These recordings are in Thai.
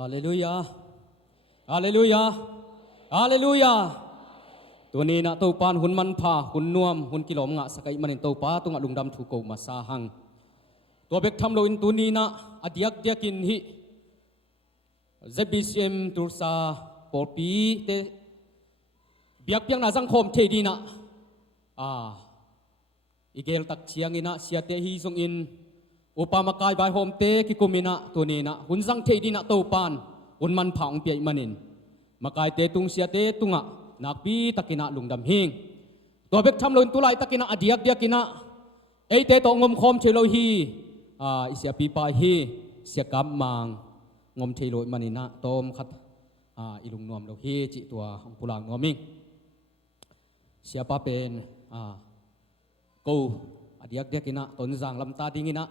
ฮาเลลูยาฮาเลลูยาฮาเลลูยาตัวนี้นะตัวปานหุ่นมันพาหุ่นนวมหุ่นกิโลมงะสกัยมันตัวป้าตัวงะลุงดำถูกโกมาสาหังตัวเบกทำโลอินตัวนี้นะอดียกเดียกินฮิเซบิเซมตุรซาปอปีเตเบียกเพียงนาสังคมเทดีนะอีเกลตักเชียงอินะเสียเตฮีทรงอินอุปามากายบายโฮมเตกิกุมินะตัวนี้นะหุ่นสังเทดีนะตัวปานหุ่นมันพาองเปียมันินมากายเตตุงเสียเตตุงะนักบีตะกินะลุงดำหิงตัวเบกทำโลอินตัวไลตะกินะอดียกเดียกินะเอเตตงมคมเชโลฮีอิเสียปีปาฮีเสียกำมังงมเทโลมันินะโตมขัดอิลุงนวมโลฮีจิตัวของปุลางนวมิงเสียป้าเป็นกูอดียกเดียกินะตนจางลำตาดิ้งินะ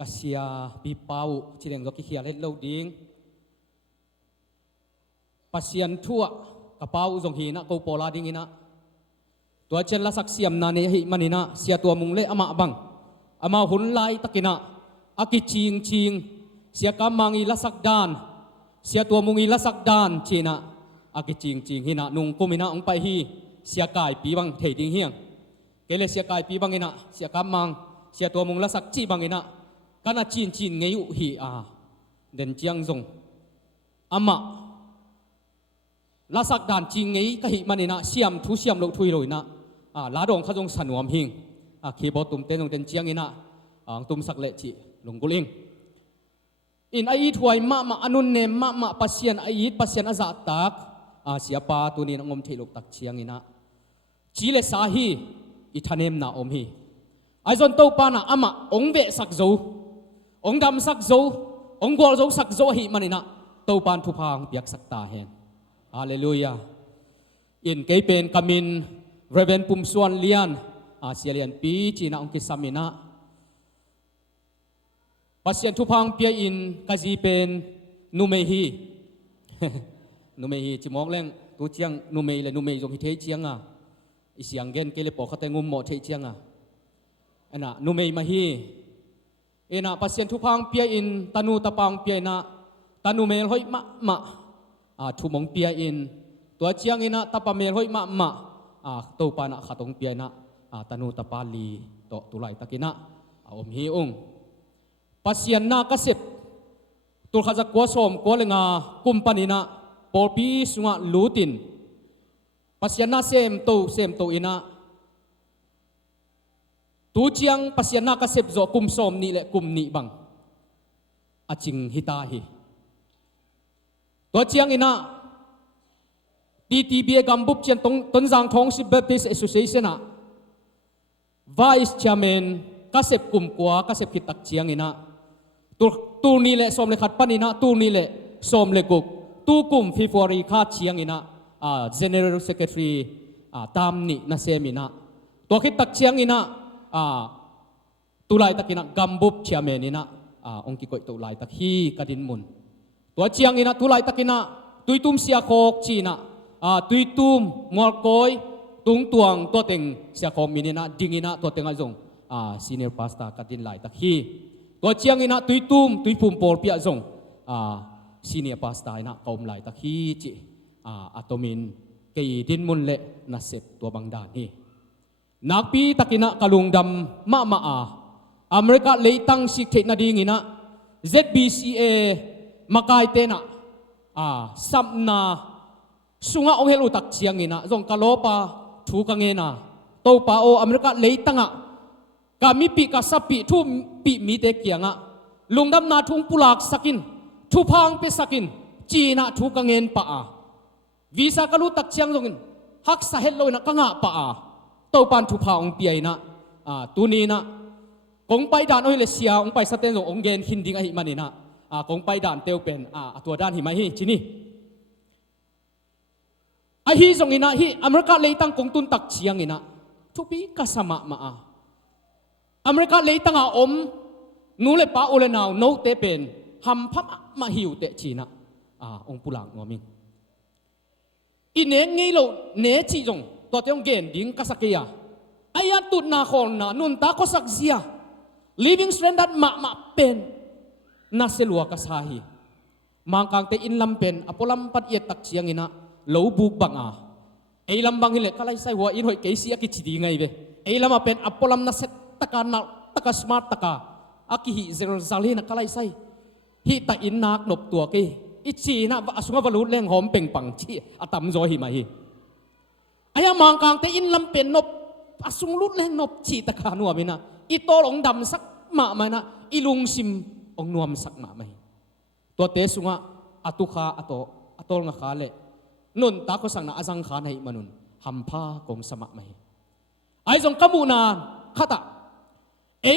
กัสเสียปีเป้าจิเลงโลกิเขียเล็ดโลดิ้งปัสยันทั่วกระเป๋าจงหีนะกูโปลาดิ้งินะตัวเจนละสักเสียมนาเนหิมันินะเสียตัวมุงเละอมาบังอามาหุ่นไล่ตะกินะอากิชิงเสียกำมังอีละสักดานเสียตัวมุงอีละสักดานชีนะอากิชิงหินะนุงกุมินะองไปฮีเสียกายปีบังเทดิงเฮียงเกเลเสียกายปีบังอินะเสียกำมังเสียตัวมุงละสักจีบังอินะกันอาจีนเงยุฮีเดินเจียงซงอามาละสักดานจีเงยกะหิมันอินะเสียมทุเสียมโลทุยโลอินะลาดงขจงสนวมหิงคีย์บอร์ดตุ่มเต้นตรงเต้นเจียงอินะตุ่มสักเละจีลงกุลิงอินไอถวยมาอนุนเนมมาปัสยันไอปัสยันอาซาตักเสียปาตัวนี้นงมเทลุกตักเชียงอินะจีเลสาฮีอิทานเนมนาอมฮีไอจนโตปานะอามาองเวสักโจองดำสักโจองกอลโจสักโจฮีมันอินะโตปานทุพางเปียกสักตาเฮนฮาเลลูยาอินเกยเป็นกามินเรเวนปุ่มส่วนเลียนเสียเลียนปีจีน่าองกิสามินะปัสยันทุพังเปียอินกาจีเป็นนูเมฮีนูเมฮีจิมองเล่งตัวเจียงนูเมเลยนูเมยงฮิเทเจียงอิเสียงเกนเกลปอกเขาแต่งุมหมอเทเจียงอันน่ะนูเมยมาฮีเอ็น่ะปัสยันทุพังเปียอินตานูตะปังเปียน่ะตานูเมลหอยมาทุมงเปียอินตัวเจียงอินะตะปะเมลหอยมาตัวปานะขัดองเปียน่ะตานูตะปาลีตัวตุไลตะกินะอมฮีองปัสยันนากระเสบตัวข้าจะกัวสมกัวเลงกุมปานินะปอปีสุงะลูตินปัสยันนาเซมโตอินะตูเจียงปัสยันนากระเสบโจกุมสมนี่แหละกุมนี่บังจิงฮิตาฮีตัวเจียงอินะTTBA กัมบุบเชียนต้นจางทองสิบเบปติสแอสโซเชชันVice Chairman กษตรกลุ่มกัวกษตรคิดตักเชียงอินะตัวนี้แหละสมเลขัดปันอินะตัวนี้แหละสมเลกุกตัวกลุ่มฟิฟอรีคาเชียงอินะGeneral Secretary ตามนี่นะเซมินะตัวคิดตักเชียงอินะตัวไล่ตักอินะกัมบุบ Chairman อินะองค์กิโกยตัวไล่ตักฮีกระดินมุนตัวเชียงอินะตัวไล่ตักอินะตุยตุ้มเสียโคกจีนะตุยตุ้มมอลโกยตุงตวงตัวเต็งเสียโคมินินะดิงินะตัวเต็งไอจงsenior pastor กดินไลตักฮีตัวเชียงอินะตุยตุ้มตุยปุ่มโปลเปียจงsenior pastor อินะกอมไลตักฮีจีอัตมินเกยดินมุนเละนัสเซตตัวบังดานีนักปีตักินะกลุงดำมาอเมริกาเลยตั้งสิกเทนาดิงินะ ZBCA มากายเตนะสัมนาสุงะองเฮลุตักเชียงอินะจงกะโลปาถูกังเงนะโตปาโออเมริกาเลยตั้งกามิปีกาสับปีทุปีมีเตกียงลุงดำนาทุงปุลากสักินทุพังเปสักินจีนะถูกังเงินปะวีซ่ากะลุตักเชียงจงฮักสะเฮลโลนะกังะปะโตปันทุพังเปียนะตูนี้นะกงไปด่านโอเลเซียองไปสเตนจงองเกนฮินดิงอหิมันนี่นะกงไปด่านเตียวเป็นตัวด่านหิมะฮีจีนี่ไอฮีจงอินะฮีอเมริกาเลยตั้งกงตุนตักเชียงอินะทุบีกัสมาอเมริกาเลยตั้งอมนูเลปาโอเลนาวโนเตเป็นฮัมพัมมาหิวเตจีนะองปุลังงอมิงอินเนงไงโลเนจีจงตัวเตียงเกนดิ้งกัสกียาไอ้ตุนนาคนนะนุนตาก็สักเสีย living standard มาเป็นนาเซลัวกัสฮาฮี mang kang te in lam pen apolam pat yet tak chiang ina lo buk bang a ei lam bang hile kalai sai wa in hoi ke si aki chidi ngai be ei lam pen apolam na set taka na taka smart taka aki hi zero zali na kalai sai hi ta in nak nop tua ke ichi na asunga balut leng hom peng pang chi atam zo hi mai aya mang kang te in lam pen nop asung lut leng nop chi taka nuamina itol ong dam sak ma mai na ilung sim ong nuam sak ma maiตัวเตสุงะอตุขาอโตอตอลงะขาเลนุนตาก็สั่งนะอาจังขาในมนุนหัมพากงสมะไม่ไอจงกมูนาขัดเอ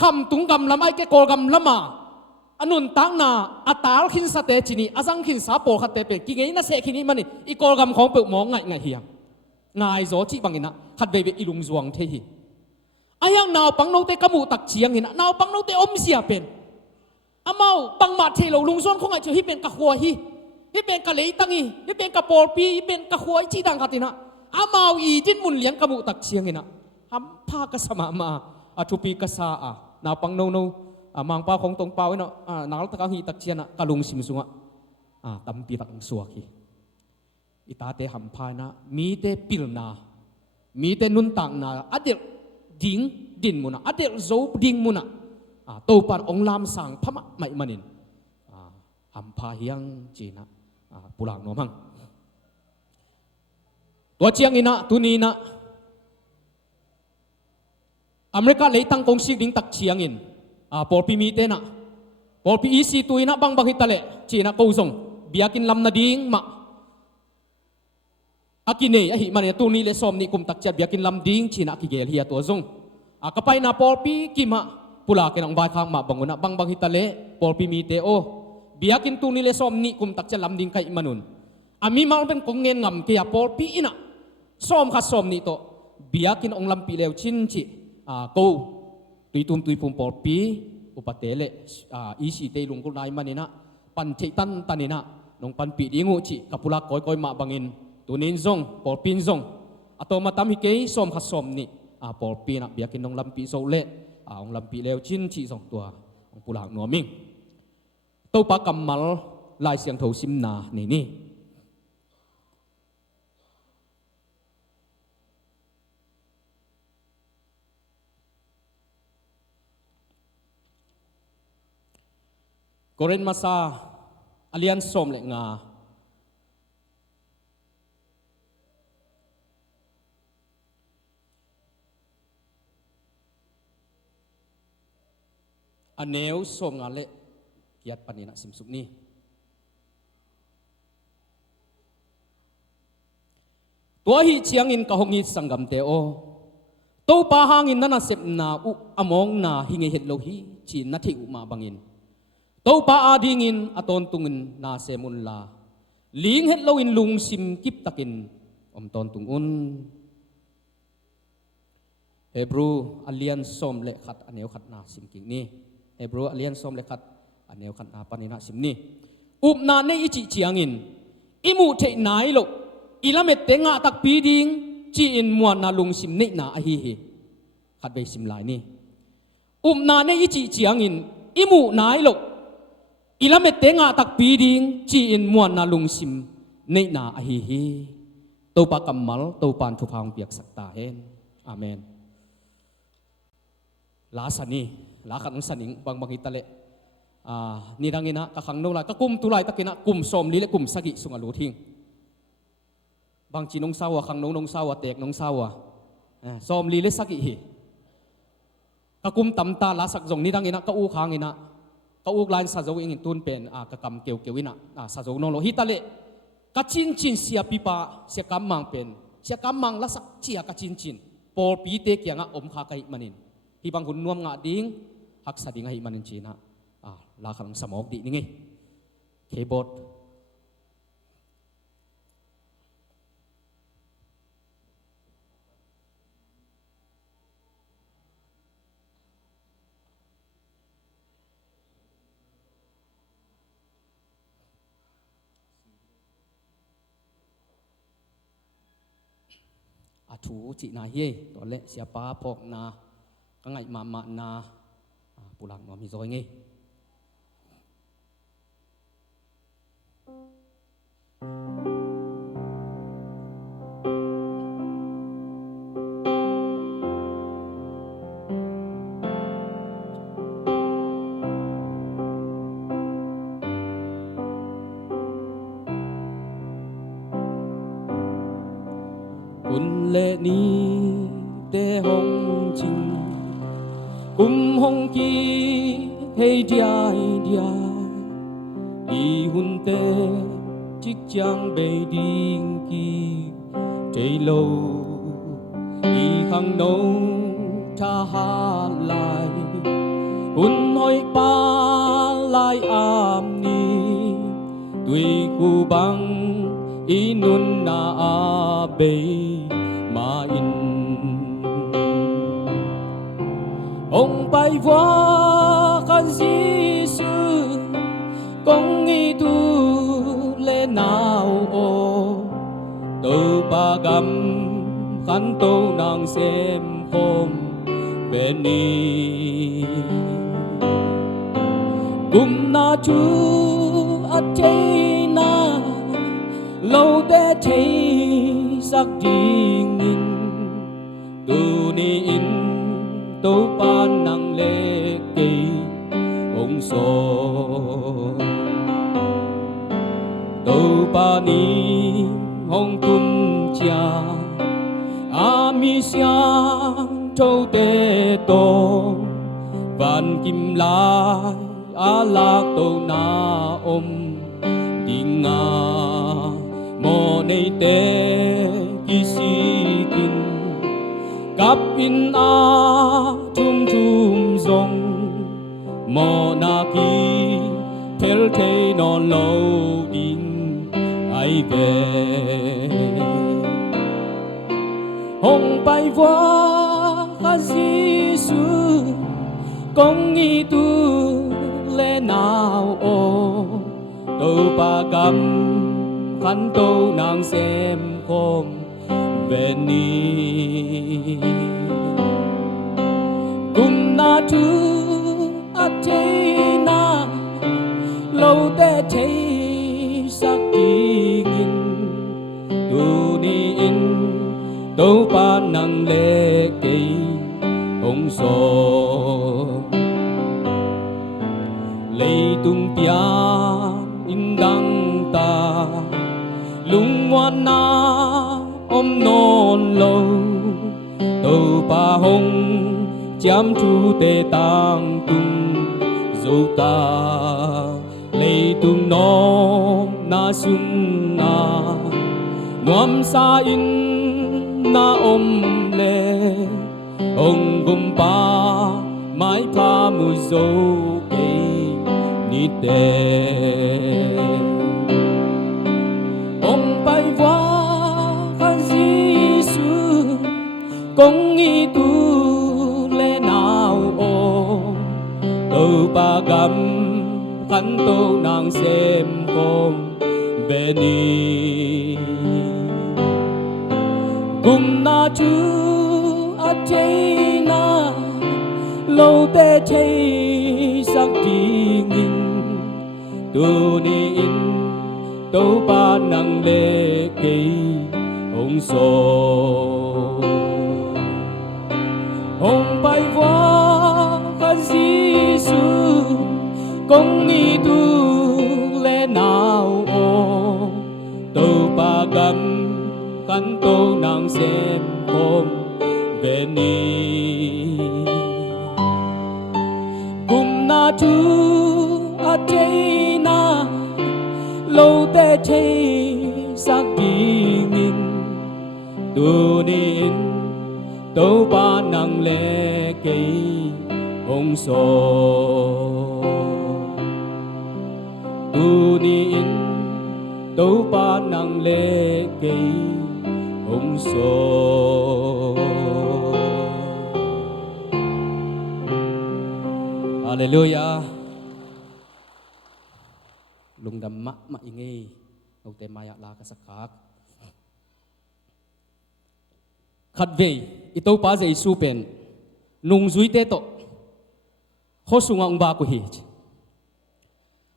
คำตุงกำลำไอเกโกลกำลำมาอนุนตังนาอัตาลขินสเตจินีอาจังขินสาโปขัดเตเปกิเงยน่าเสกินีมันนี่อีโกลกำของเปิดมองไงเฮียงไงโจจิบังอินะขัดเบเบอีลุงจวงเทียไอยังนาวปังโนเตกมูตักเชียงอินะนาวปังโนเตอมเสียเป็นอาเมาปังมาเทโลลุงซ้อนคงไอเจอฮิเป็นกะหัวฮิเป็นกะเลยตั้งฮิเป็นกะปอลปีฮิเป็นกะหัวจีดังขัดตินะอาเมาอีดินมุนเลี้ยงกะมุตักเชียงนะฮัมพากะสมามาอาทุปีกะซาอานาปังโนโนมังป้าของตรงเปาไว้เนาะนาลตะกังฮิตักเชียนะกะลุงสิมสุงะตัมปีตังสัวคีอิตาเตฮัมพายนะมีเตปิลนามีเตนุนตังนาอเดลดิงดินมุนะอเดลโซดิงมุนะตัวปานองลามสังพมะไม่มันินหัมพาเฮียงจีนะปุรังโนมังตัวเชียงอินะตุนีนะอเมริกาเลยตั้งกองสิดิ่งตักเชียงอินปอลปีมีเตนะปอลปีอีซีตุยนะบังบังฮิตะเลจีนะกูซงเบียกินลำนาดิ่งมาอากินเนยหิมันเนี่ยตุนีเลสอมนี่กุมตักเชียเบียกินลำดิ่งจีนะกิเกลเฮียตัวซงกไปนะปอลปีกิมาปุลาเกนังบายข้างมาบังวนะบังบังฮิตะเลปอลปีมีเตโอเบียกินตุนิเลสอมนี่กุมตักจะลำดิ่งไก่มานุนมีมาเป็นกงเงินงำเกียปอลปีอินะซ้อมขัดซ้อมนี่โตเบียกินองลำปีเลวชินจิกูตุยตุมตุยปุ่มปอลปีอุปเตเลอีสีเตลุงกุนายมันนี่นะปันเทตันตันนี่นะนงปันปีดีงูจิกับปุลาก้อยก้อยมาบังอินตุนินซงปอลปีนซงตัวมาทำให้เกยซ้อมขัดซ้อมนี่ปอลปีนะเบียกินองลำปีโซเล่องลำปีเลวชินชีสองตัวองปุลากนัวมิงตัวปากำมัลลายเสียงโถซิมนานี่กอรินมาซาอเลียนสมเลงาอันเนวส่งงานเละเกียรติปนินะสิมสุกนี้ตัวฮีเชียงอินกะหงฮีสังกัมเตโอตัวปาหางอินนั่นน่ะเสพนาอุอมองนาหิงเห็ดโลหีจีนนัทิอุมาบังอินตัวปาอาดิงินอตอนตุงินนาเซมุนลาลิงเห็ดโลอินลุงซิมกิบตะกินอมตอนตุงอุนเฮบรูอัลเลียนสมเลขัดอันเนวขัดนาสิมกิงนี้เฮบรูอัลเลียนสมเลขัดอันเนวขัดนาปานินะสิมนี้อุบนาในอิจิเชียงอินอิมูเทนายโลอิลาเมตเตงะตักปีดิงจีอินมวนนาลุงสิมเนนาอหิขัดไปสิมลายนี่อุบนาในอิจิเชียงอินอิมูนายโลอิลาเมตเตงะตักปีดิงจีอินมวนนาลุงสิมเนนาอหิตัวปากำมัลตัวปานทุพางเปียกสักตาเห็นอาเมนลาสันนี่ลาขันสันนิงบางอิตาเลนี่ดังนี้นะกะขังโนลายกะกุมตุลายตะกินะกุมสมลีเลกุมสกิสุงอลูทิ้งบางจีนงสาวขังนงสาวเตกนงสาวสมลีเลสกิฮีกะกุมตำตาลาสักจงนี่ดังนี้นะกะอูขังนี้นะกะอูลายสัจจวินตุนเป็นกะกำเกี่ยววินะสัจจโนโลฮิตาเลกะจินจินเสียปีปาเสียกำมังเป็นเสียกำมังละสักเจียกะจินจินปอลปีเตกียงะอมขาไกมันินที่บางคนนวมงาดิ้งหักสะดิ้งให้มันจีนะลาขังสมองดีนี่ไงเคบอด ถูจีนาเฮตัวเละเสียป้าพอกนาก็ไงมานาปุรังมามีซอยไง lệ ni te hong chinh kum hong ki hey dia y hun te chiếc chang bề điên kỳ chạy lâu y khang nâu cha ha lại hun hỏi ba lại am ni tuy khu băng y nun na a bề mà in ông bay qua khăn Giêsu công y tu lệ nào ô tô ba gam khăn tô nàng xem hôm về ni cùng na chú at chế na lâu để chế sắc điên in tu ni in tô ba nàng lệ kỳ ông so tô ba ni hong tum cha ami xiang châu tê tô vạn kim lai a lạc tô na om đi nga mo nei tê ki si kin cặp in a thum zong mo na ki tel te non lâu din ai về hong bay qua khá Giêsu công y tu lệ nào ô tô ba gam khăn tô nàng xem hôm về ni cùng na tu at chế na lâu để chế sắc đi nghìn tu ni in đâu ba năng lệ kỳ ông so lấy tung pia in đăng ta lung ngoan na om non lâu đâu ba hồng chăm chú tê tang tung dâu ta lấy tung nó na sung na nuam sa in na om le ông gum pa mai pa mu dâu kê ni tê ông bay qua khăn Giêsu công y tu lệ nào ô tô ba gam khăn tô nàng xem hôm về ni cùng na chú at chế na lâu tê chế sắc đi nghìn tu ni in tô ba năng lệ kỳ ông so ông bay qua khăn Giêsu công y tu lệ nào ô tô ba gam khăn tô nàng xem hôm về ni cùng na chú at chế na lâu tê chế sắc đi nghìn tu ni in tô ba năng lệ kỳ ông so tu ni in tô ba năng lệ kỳ ông so Hallelujah lung đam ma ingi ông te maya la ka sakak khát về ito pa dei su pen nung zui te to ho sunga ông ba ko hi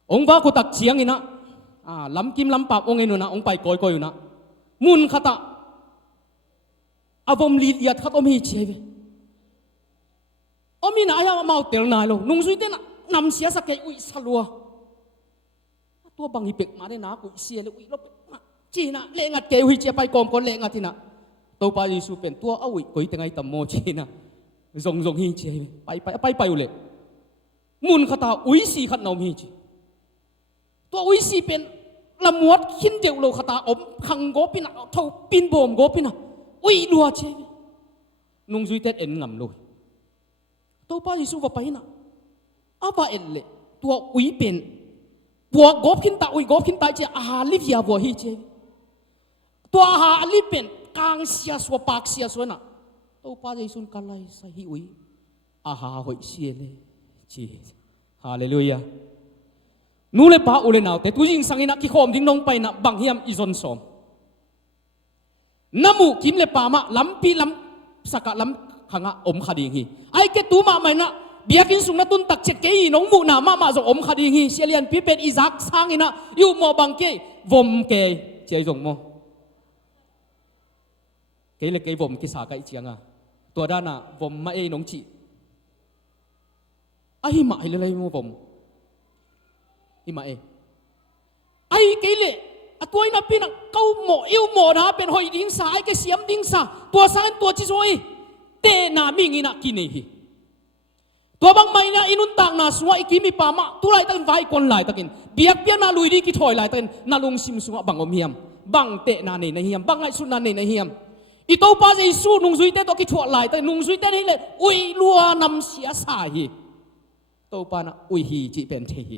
ông ba ko tak chiang ina lam kim lam pap ong enu na ông pai koi koi na mun khata avom li yat khat om hi cheve omina aya mau tel na lo nung zui te na nam sia sa ke ui salua tua bang hi pek ma de na ku sia le ui lo chi na le ngat ke hui che pai kom kon le ngat na ตัวป้าเยซูเป็นตัวเอาไว้ก็ยังไงตั้มโมจีนะจงฮีเจไปเลยมุนขตาอุ้ยสีขัดนอมฮีจีตัวอุ้ยสีเป็นละมวดขินเดียวโลขตาอมขังโกปินะเท่าปินโบมโกปินะอุ้ยลัวเจนุ่งจุยเต็ดเอ็นงำเลยตัวป้าเยซูว่าไปนะอาบาเอ็นเลยตัวอุ้ยเป็นบัวโกปินตาอุ้ยโกปินตาเจอาหาลิฟยาบัวฮีเจตัวอาหาลิฟเป็นกางเสียสวปากเสียสวนะตัวป้าเยซูกันเลยใส่ฮีอุ้ยอาหาหอยเสียเลยจีฮาเลลูยานูเลป้าอุเลนาวแต่ตัวยิงสังเกตขี้โคมดิ้งน้องไปนะบังเฮียมอิจนสมน้ำมูกิมเลป้ามาล้ำปีล้ำสักล้ำขังอมคดีฮีไอ้แกตัวมาไม่นะเบียกินสุงนัตุนตักเช็คเกยน้องมูนามาจงอมคดีฮีเสียเลียนปีเป็นอิซักสังเกตนะอยู่มอบังเกยวมเกยเจยจงโมเกยเลเกยวมกิสากัยเจียงอ่ะตัวด้านน่ะวมมาน้องจีไอ้มาเลยมั้งผมไอ้มาไอ้เกลี่ยตัวนับปีนักเขาหมออิวหมอนะเป็นหอยดิ้งสาไอ้เกเสียมดิ้งสาตัวสารตัวจิโซยเตนามิงินักกินเองตัวบางไม่นะอินุนต่างนาสวะอีกิมีปามาตัวไรตั้งไว้คนไหลตะกินเบียกเบียนาลุยดีกิถอยไหลตะกินนาลงซิมสวะบังอมเฮียมบังเตนาเนนเฮียมบังไอสุนันเนนเฮียมอีตัวป้าจะสู้นุ่งซุยเตตัวกิถอยไหลตะนุ่งซุยเตนี่เลยอุ้ยลัวนำเสียสายตัวป้านะอุ้ยฮีจีเป็นเทฮี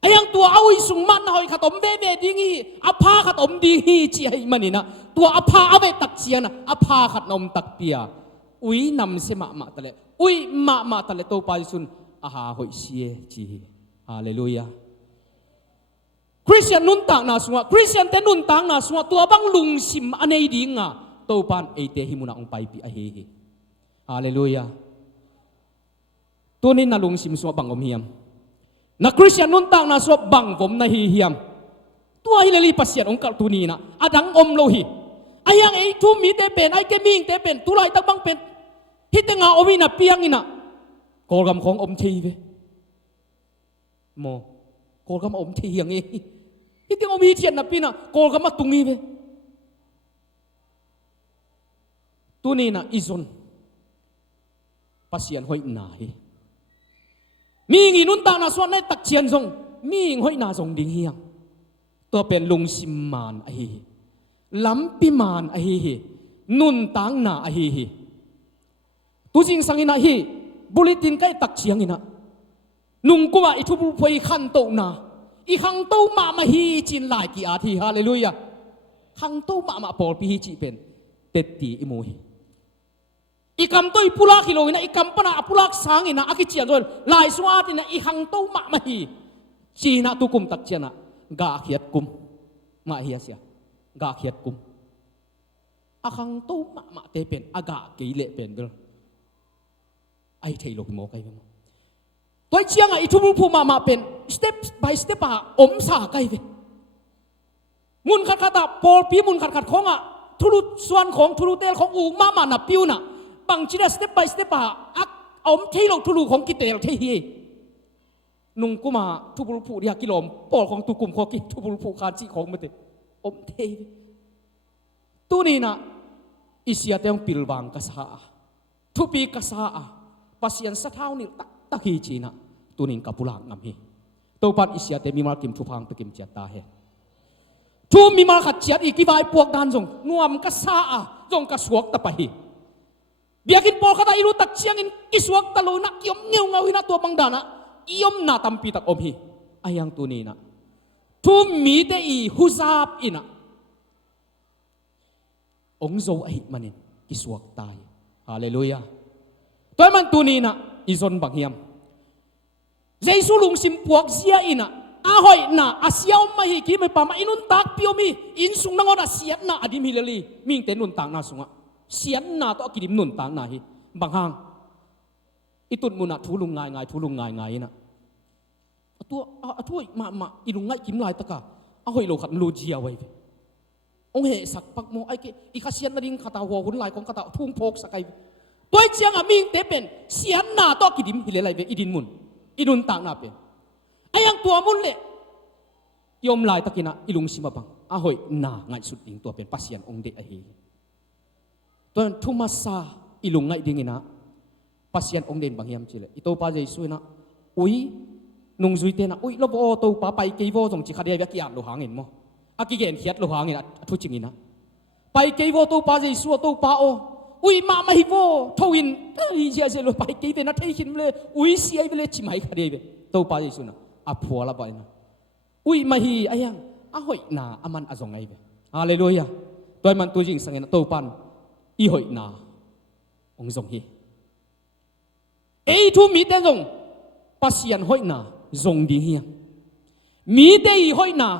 ไอ้ยังตัวเอาอีสุงมันหอยขตมเบดิ้งฮีอภาขตมดีฮีจีให้มันนี่นะตัวอภาเอาไปตักเชียนะอภาขตนมตักเปียอุ้ยนำเสมาตะเลอุ้ยมาตะเลตัวป้าสุนอาหาหอยเสียจีฮาเลลูยาคริสเตียนนุนต่างนาสวะคริสเตียนแต่นุนต่างนาสวะตัวบังลุงซิมอันนี้ดิ้งอ่ะตัวป้าเอเตหิมุนาองไปปีอเฮฮาเลลูยาตัวนี้นาลุงซิมสวะบังอมเฮียมนักคริสเตียนนุนต่างนาสวะบังผมนาฮีเฮียมตัวฮิเลลีปัสเซียนองค์ตัวนี้นะอดังอมโลหิไอ้ยังไอ้ทุ่มมีเตเป็นไอ้เกมิงเตเป็นตัวไรตั้งบังเป็นฮิตงาอมินะเปียงนี่นะโกลกำของอมทีเวโมโกลกำอมทีอย่างนี้ฮิตงาอมีเทียนนะปีนะโกลกำมาตุงนี้เวตัวนี้นะอิซอนปัสเซียนหอยนาฮีมีงินุนตานาสวนในตักเชียนทรงมีงิห้อยนาทรงดิ่งเฮียงตัวเป็นลุงซิมมานไอเฮล้ำปิมานไอเฮนุนตางนาไอเฮตัวจริงสังอินาเฮบุริตินใกล้ตักเชียงอินะนุ่งกูว่าอิทุบุพวยขันโตนาอีขังโตมาฮีจินหลายกี่อาทิฮาเลลูยาขังโตมาปอลปีฮีจิเป็นเต็ดตีอิโมฮีอีคำตัวปุลักฮิโลอินะอีคำปนาปุลักสังอินะอากิเจียนโดนลายสวัสดินะอีขังโตมาฮีจีน่าตุกุมตักเจียนะกาเขียดกุมมาเฮียเสียกาเขียดกุมอาขังโตมาเตเป็นอากาเกยเลเป็นเบลไอเทโลกิโมไกเบลตัวเชียงอีทุบุพูมาเป็นสเต็ปbyสเต็ปอมสาไกเบมุนขัดขัดปอลปีมุนขัดขัดของทุลุส่วนของทุลุเตลของอูมานับปิวนะบางทีนะสเต็ปbyสเต็ปอักอมเทโลทุลุของกิเตลเทฮีนุ่งกุมาทุบุพูเดียกิโลมปอลของตุกุมของกิทุบุพูคาจิของมันเตอมเทตัวนี้นะอิสยาเตงปิลบังกษาทุปีกษาปัสยันสะเท้านี่ตักฮีจีนะตัวนี้กับปุลังงามฮีตัวปันอิสยาเตมีมากิมทุพังไปกิมเจียตาเฮทุมีมาขัดเจียดอีกกี่ใบพวกดันจงนวมกษาจงกสวกตะไปฮีเบียกินปอลขตาอิรุตักเชียงอินกิสวกตะลุนักยมเงี้ยวเงาอินะตัวบังดานะยมนาตัมปีตักอมฮีอายังตัวนี้นะทุมีเตอีฮุซาบอินะองโซไอมันนี่กิสวกตายฮาเลลูยาตัวมันตัวนี้นะอิซอนบังเฮียมเจสุลุงซิมพวกเสียอินะอาหอยนะอาเซียวไม่ฮิกิไม่ปามาอินุนตักพิโอมีอินสุงนังอดาเสียนะอดิมฮิเลลีมิงเตนุนตังนาสุงะเสียนะตัวกิดิมนุนตังนาฮิบางหางอิตุนมุนะทุลุงง่ายทุลุงง่ายนะตัวมาอิลุงง่ายกิมลายตะกาอาหอยโลขัดโลจีเอาไว้องเหสักปักโมไอเกอีข้าเสียนนาดิงข้าตาหัวหุ่นลายของข้าตาทุ่งโพกสักไอตัวเชียงมิงเตเป็นเสียนนาตัวกิดิมฮิเลไลเวอิดินมุนอินุนต่างนาเป็นไอยังตัวมุนเละยมลายตะกินะอิลุงซิมาบังอาหอยนาง่ายสุดดิงตัวเป็นปัสยันองเดอเฮ ตัวทุมาซาอิลุงไงดิ่งนะปัสยันองเด่นบางยามจิเลอิโตปาเจสุนะอุ้ยนุ่งจุยเตนะอุ้ยลบโอโตปาไปเกยโวจงจิขัดเดียบกิอาโลหางเงินมั้งอากิเกนเขียดโลหางเงินทุจิงินะไปเกยโวโตปาเจสุโตปาโออุ้ยมาไม่โวทวินอีเจเจโลไปเกยเตนะเทขินเลยอุ้ยเสียไปเลยจิไม่ขัดเดียบโตปาเจสุนะอาผัวละไปนะอุ้ยมาฮีอายังอาหอยนาอามันอาจงไงเบฮาเลลูยาตัวมันตัวจริงสังเกตโตปันอีหอยนาองจงฮีเอ้ทุมีแต่จงปัสยันหอยนาจงดีเฮียมีแต่อีหอยนา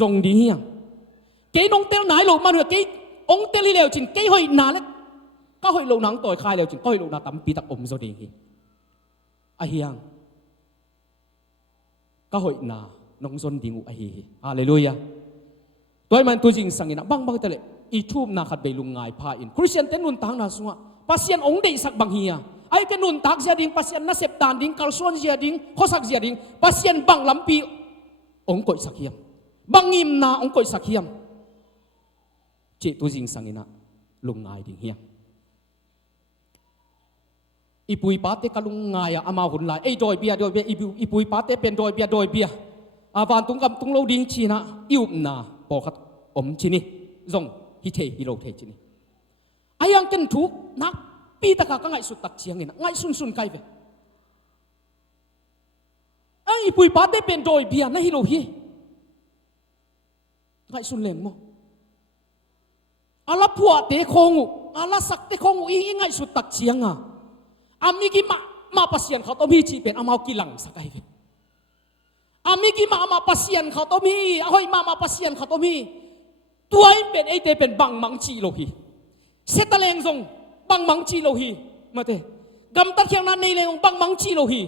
จงดีเฮียเกยนองเตลไหนหลงมาเนี่ยเกยองเตลิเลวจริงเกยหอยนาแล้วก็หอยลงหนังต่อยคายเลวจริงก็หอยลงนาตั้มปีตักอมจงดีเฮียอาเฮียงก็หอยนาน้องจนดิ่งอาเฮียฮาเลลูยาตัวมันตัวจริงสังเกตนะบางแต่เลยอีทูบนาขัดเบลุงไงพาอินคริสเตียนเต้นนุนตังนาสัวปัสยันองเดสักบางเฮียไอ้กันนุนตักเสียดิ่งปัสยันน่าเสพตานดิ่งกัลส่วนเสียดิ่งข้อสักเสียดิ่งปัสยันบางลำปีองก่อยสักเฮียมบางยิมนาองก่อยสักเฮียมเจตัวจริงสังเกตนะลุงไงดิ่งเฮียอีปุยปาเตกลุงไงอะอามาหุ่นลายไอ้ดอยเบียอีปุยปาเตเป็นดอยเบียอาบานตุงกำตุงโลดิ่งชีนะอิวนาปอขัดอมชีนี่จงฮิเทฮิโลเทชีนี่ไอ้ยังกันทุกนักปีตะกะก็ไงสุดตักเชียงเงินไงสุนไกเวไอ้ปุยปาเตเป็นดอยเบียนะฮิโลฮีไงสุนเลงมั้งอาลาผัวเตะคงูอาลาสักเตะคงูอีไงสุดตักเชียงอ่ะอามิกิมาปัสยันเขาต้องมีชีเป็นอามากิลังสักไกเวอามิกิมาปัสยันเขาต้องมีอาหอยมาปัสยันเขาต้องมีตัวเองเป็นไอเตเป็นบังมังจีโลฮีเซตเลงซงบังมังจีโลฮีมาเตกำตัดเขียงนั้นในเลงบังมังจีโลฮี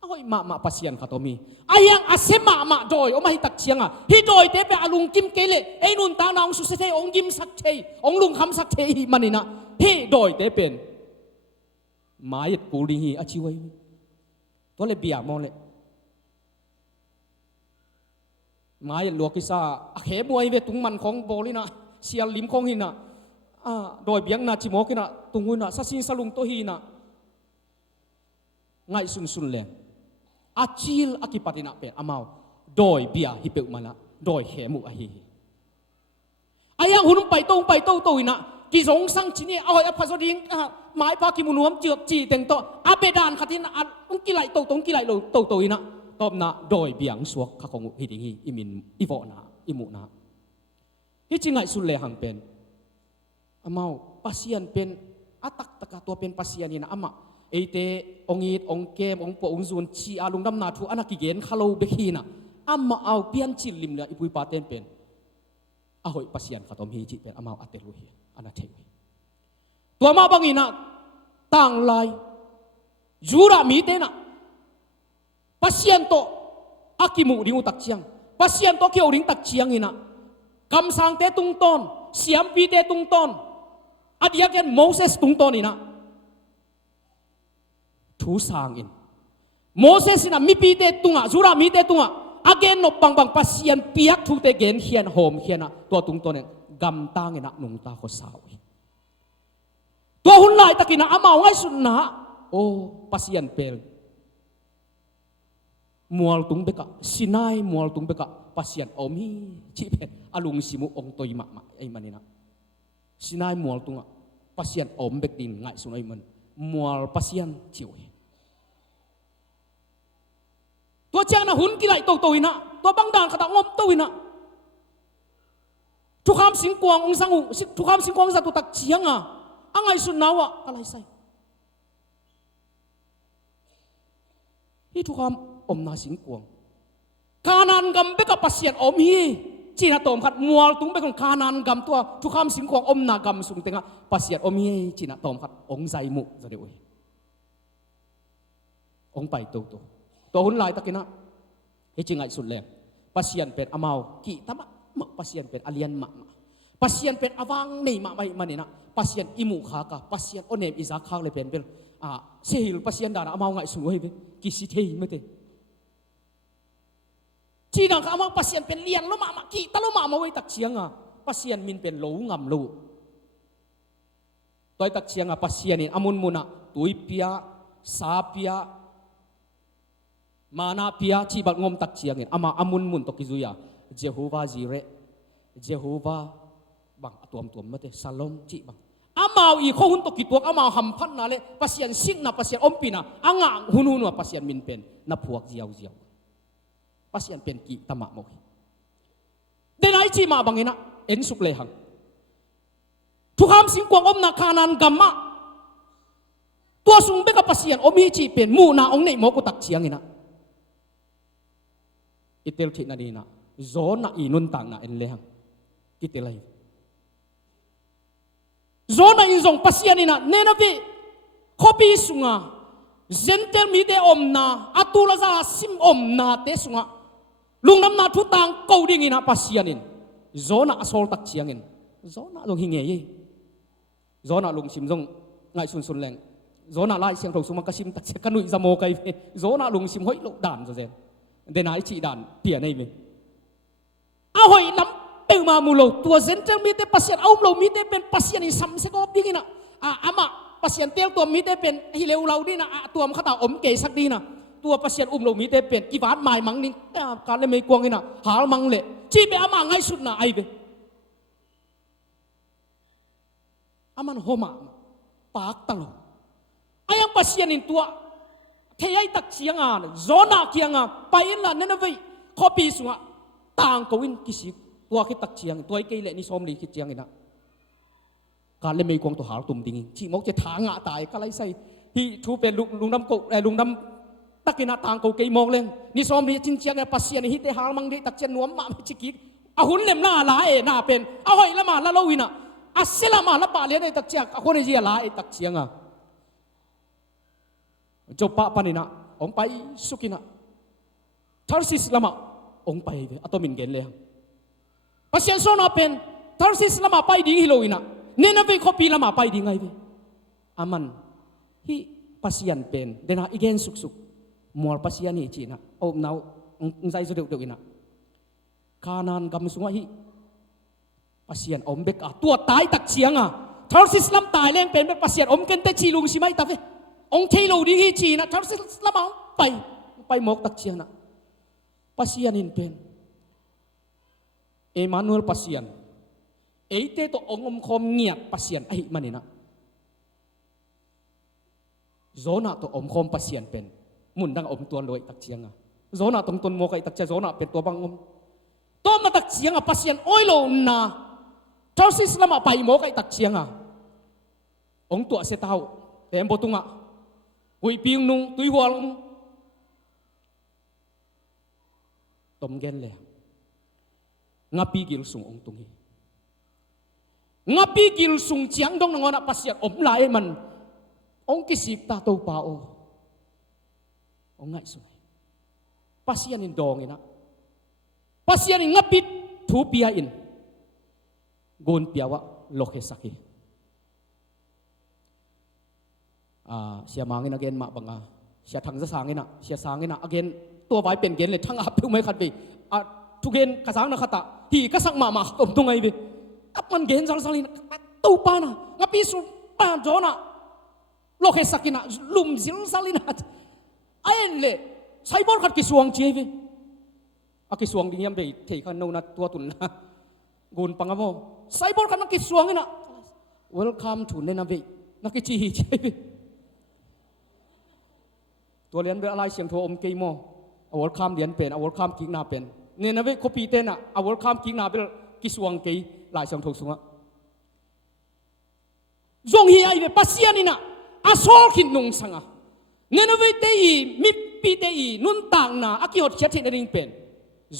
อาหอยมาปัสยันเขาต้องมีอายังอาเซมาโดยเอามาให้ตักเชียงอ่ะฮิโดยเตเป็นอาลุงกิมเกเลไอนุนตานาองสุเสเทองยิมสักเทองลุงคำสักเทฮีมันนี่นะฮิโดยเตเป็นหมายกูลีฮีอาชิวายตัวเลยเบียมองเลยหมายหลวงกิซาเขบวยเวตุงมันของโบลีนะเสียลิมของหินะโดยเบียงนาจิโมกินะตุงหุนะสัสินสลุงโตหินะไงสุนเลยอาจิลอากิปตินะเป็นอามาวโดยเบียฮิเปอุมานะโดยเขมุอาฮีอายังหุ่นไปโตอินะกิจงสังชินีเอาไอ้พัสดิงหมายพากิมุนวมเจือกจีเต็งโตอาเปดานขัดินะองกิไลโตองกิไลโตอินะตอบนะโดยเบียงสวกข้าของฮิดิงฮีอิมินอิโวนาอิมุนาที่จริงไงสุดเลยหังเป็นอามาปัสยันเป็นอัตักตะกาตัวเป็นปัสยันนี่นะอามาเอเตองอีดองเกมองปองซูนชีอาลุงดำนาทูอนักกิเกนคาโลเบคีนะอามาเอาเปียนจิลลิมเลยอิปุยปาเตนเป็นอาหอยปัสยันข้าตอมฮีจิเป็นอามาอัตเตลุฮีอันนั้นเทวีตัวมาบางอีนะต่างลายจูรามีเตนะpasien to akimu ringu tak chiang pasien to kyo ring tak chiang ina kam sang te tung ton siam pi te tung ton adiaken Moses tung ton ina thu sang in Moses ina mi pi te tunga zura mi te tunga again no bang pasien piak thu te gen hian hom hiana to tung ton gam tang ina nung ta ko sawi to hun lai takina amaw ngai sun na o pasien pel mual tung beka sinai mual tung beka pasien omi cipen alung simu ong toy ma ai manina sinai mual tunga pasien om bek din ngai sunai man mual pasien ciu to chang na hun kilai to ina to bang dan khata ngom to ina tu kham sing kwang ong sangu tu kham sing kwang za tu tak chianga angai sun nawa kalai sai hi tu kham om na sing kwang kanan gam beka pasien om hi china tom khat mual tung bekon kanan gam tua tu kham sing kwang om na gam sung tenga pasien om hi china tom khat ong zai mu za de oi ong pai to hun lai takina hi chingai sun le pasien pet amau ki tama ma pasien pet alian ma pasien pet awang nei ma mai manina pasien imu kha ka pasien onem iza khang le pen bel sehil pasien dana amau ngai sun oi be ki si thei mete Cina kama pasien pen lian lo mama kita lo mama wei tak siang pasien min pen lo ngam lo ตัวตักเชียงอ่ะปัสยานินอามุนมุนะตุยเปียซาเปียมานาเปียชีบักงมตักเชียงอินอามาอามุนมุนตกิจุยาเจโฮวาจีเรเจโฮวาบังตัวมาเตซาลอมจีบังอามาอีข้อหุ่นตกิตัวอามาหัมพันนาเลปัสยานสิงนะปัสยานอมปีนะอ่างหุ่นว่าปัสยานมินเป็นนับพวกเจียวปัสยานเป็นกีตามะโมกเดนไอจีมาบังเงินะเอ็นสุกเลหังทุกคำสิงกวางอมนาคานันกัมมะตัวสุงเบกับปัสยานอมฮีจีเป็นมูนาองเนโมกุตักเชียงเงินะอิเตลทินาดีนะโซน่าอินุนต่างนะเอ็นเลหังกิเตลัยzona in zong pasianina nenavi khopi sunga zentel mi de omna atula za sim omna te sunga lungnam na thu tang ko ding ina pasianin zona asol tak chiangin zona long hinge ye zona lung sim zong ngai sun leng zona lai siang thong suma kasim tak kanui zamo kai zona lung sim hoi lo dan zo zen denai chi dan pia nei me a hoi lamเอมามูโลตัวเซนเจอร์มีแต่ปัสยานเอาโลมีแต่เป็นปัสยานิสัมเสกอบดีนะอามาปัสยานเตียวตัวมีแต่เป็นฮิเลวเราดีนะตัวมันขตาอมเกยสักดีนะตัวปัสยานโลมีแต่เป็นกีบานหมายมังนี่การเล่นไม่กวางนี่นะหามังเละจีเบอามาง่ายสุดนะไอเบอามันโฮมาปากตังโลไอยังปัสยานิตัวเทียตักเสียงานโซนาเคียงานไปละนั่นเว้ยข้อปีสุงต่างกวินกิสิตัวคิดตักเชียงตัวไอ้เกลี่ยนี่ซ้อมลีคิดเชียงนี่นะการเล่นไม่กวางตัวหาตุ่มดิ่งที่มกจะทางะตายก็ไรใส่ที่ทูเป็นลุงน้ำกลุงน้ำตักกินทางกูเกยมองเลยนี่ซ้อมลีจินเชียงเนี่ยปัสเซียนี่ฮิตหามังดีตักเชียนนวมมาชิกิกอาหุ่นเล่มหน้าลายหน้าเป็นเอาหอยละมาละเราวินะอาเซละมาละป่าเลี้ยในตักเชียงอาคนในเจียลายตักเชียงอ่ะจบปะปานินะองไปสุกินะทาร์ซิสละมาองไปอัตมินเกนเลยปัสยานโซนาเป็นทาร์ซิสละมาไปดีฮิโลอินะเนนเวคอปีละมาไปดีไงเวอามันฮิปัสยานเป็นเดน่าอีเกนสุกมัวปัสยานนี่จีนะโอ้นาวใจสุดเดือดอินะคานันกำสุงฮิปัสยานอมเบกตัวตายตักเชียงทาร์ซิสละตายแรงเป็นปัสยานอมเกนเตชีลุงใช่ไหมตาเวองเทโลดีฮิจีนะทาร์ซิสละมาไปหมกตักเชียงนะปัสยานินเป็นเอมานูเอลปัสยานเอเตโตองอมคอมเงียบปัสยานไอมันนี่นะโซนาโตอมคอมปัสยานเป็นมุนดังอมตัวลอยตักเชียงโซนาตรงตนโมกัยตักเชียงโซนาเป็นตัวบังอมตัวมาตักเชียงปัสยานโอยโลนาทาร์ซิสละมาไปโมกัยตักเชียงองตัวเสตาวแต่เอ็มโบตุงหุยปิงนุงตุยหัวลงตมเกนเลยงับปีกิลสุงองตุงงับปีกิลสุงเจียงดงนงอนะปัสยานอมลายมันองกิสิกตาโตปาโอองไงสุงปัสยานินดองเองนะปัสยานิงับปีทูปียอินกุนปียวะโลเคสักเสียมังอินagainมาบังเสียทั้งจะสางอินะเสียสางอินะagainตัวไว้เป็นเกณฑ์เลยทั้งอาพิวไม่ขัดไปทุกเกณฑ์กระสังนักตาที่กระสังมาตรงไงไปอับมันเกณฑ์สังสังลินตู้ปานะงับปีสุปานโจนะโลกเฮสักินะลุมสิลสังลินะไอ้เลยใช้บอลขัดกิสวงเจี๊ยบกิสวงดิ้งยำไปเทกันโนนัตัวตุนนะกุนปังอโมใช้บอลขัดนักกิสวงนี่นะ welcome to เนี่ยนะไปนักกิจีเจี๊ยบตัวเรียนเป็นอะไรเสียงโทอมเกยโมเอาวอลคัมเดียนเป็นเอาวอลคัมกิงนาเป็นเนี่ยนะเว้ยเขาปีเต้นเอาวอลคัมกิงนาเป็นกิสวงเกยหลายเสียงโทสุงจงเฮียไอ้ปัสยานี่นะอาโซขินนุงสังเนี่ยนะเว้ยเตยมิปีเตยนุนต่างนะอากิฮดเชียเทนริงเป็น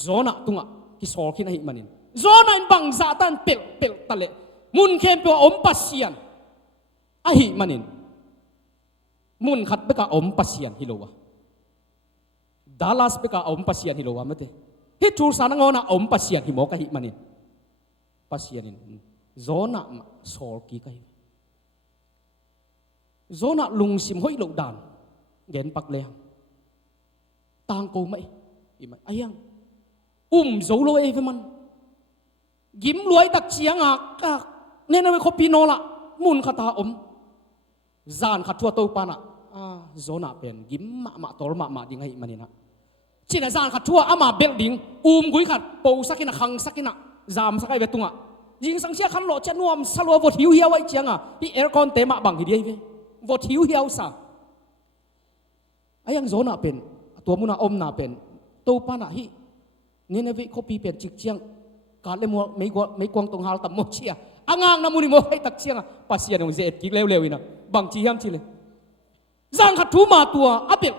โซน่ะตุงกิโซขินไอ้มันนี่โซน่ะอินบังซาตันเปลตะเลมุนเข้มเปอมปัสยานไอ้มันนี่มุนขัดเบกาอมปัสยานฮิโลวะดาลัสเบกาอมปัสยานฮิโลวะมั้ยเตฮิทูสานงอนะอมปัสยานฮิโมกะฮิมันนี่ปัสยานินโซน่ะโซลกีกะฮิโซน่ะลุงซิมห้อยโลดานเย็นปักเลยต่างกูไหมอีไหมไอ้ยังโซโลเอฟมันยิ้มรวยตักเชียงกะเนี่ยนะเว้ยเขาปีโนละมุนคาตาอม จานขัดทั่วตัวปานะโซน่าเป็นยิ้มมาตอลมาดิ้งให้มันนี่นะจีน่ะจานขัดทั่วอามาเบลดิ้งกุยขัดปูสักินะขังสักินะจามสักไอเวตุงยิงสังเชียขันโลจะนวมสลัววดหิวเหี่ยวไอ้เจียงที่แอร์คอนเตมาบังทีเดียววดหิวเหี่ยวซะไอ้ยังโซน่าเป็นตัวมุนาอมน่าเป็นตัวปานะฮิเนี่ยนะวิเขาปีเป็นจิกเจียงการเล่มัวไม่กวางตรงหาตับโมเชียอ่างน้ำมุนิโมให้ตักเชียงปัสยานุเซตกิกเร็วๆนะบางทีห้ามชิเลยจางขัดทูมาตัวอับเบล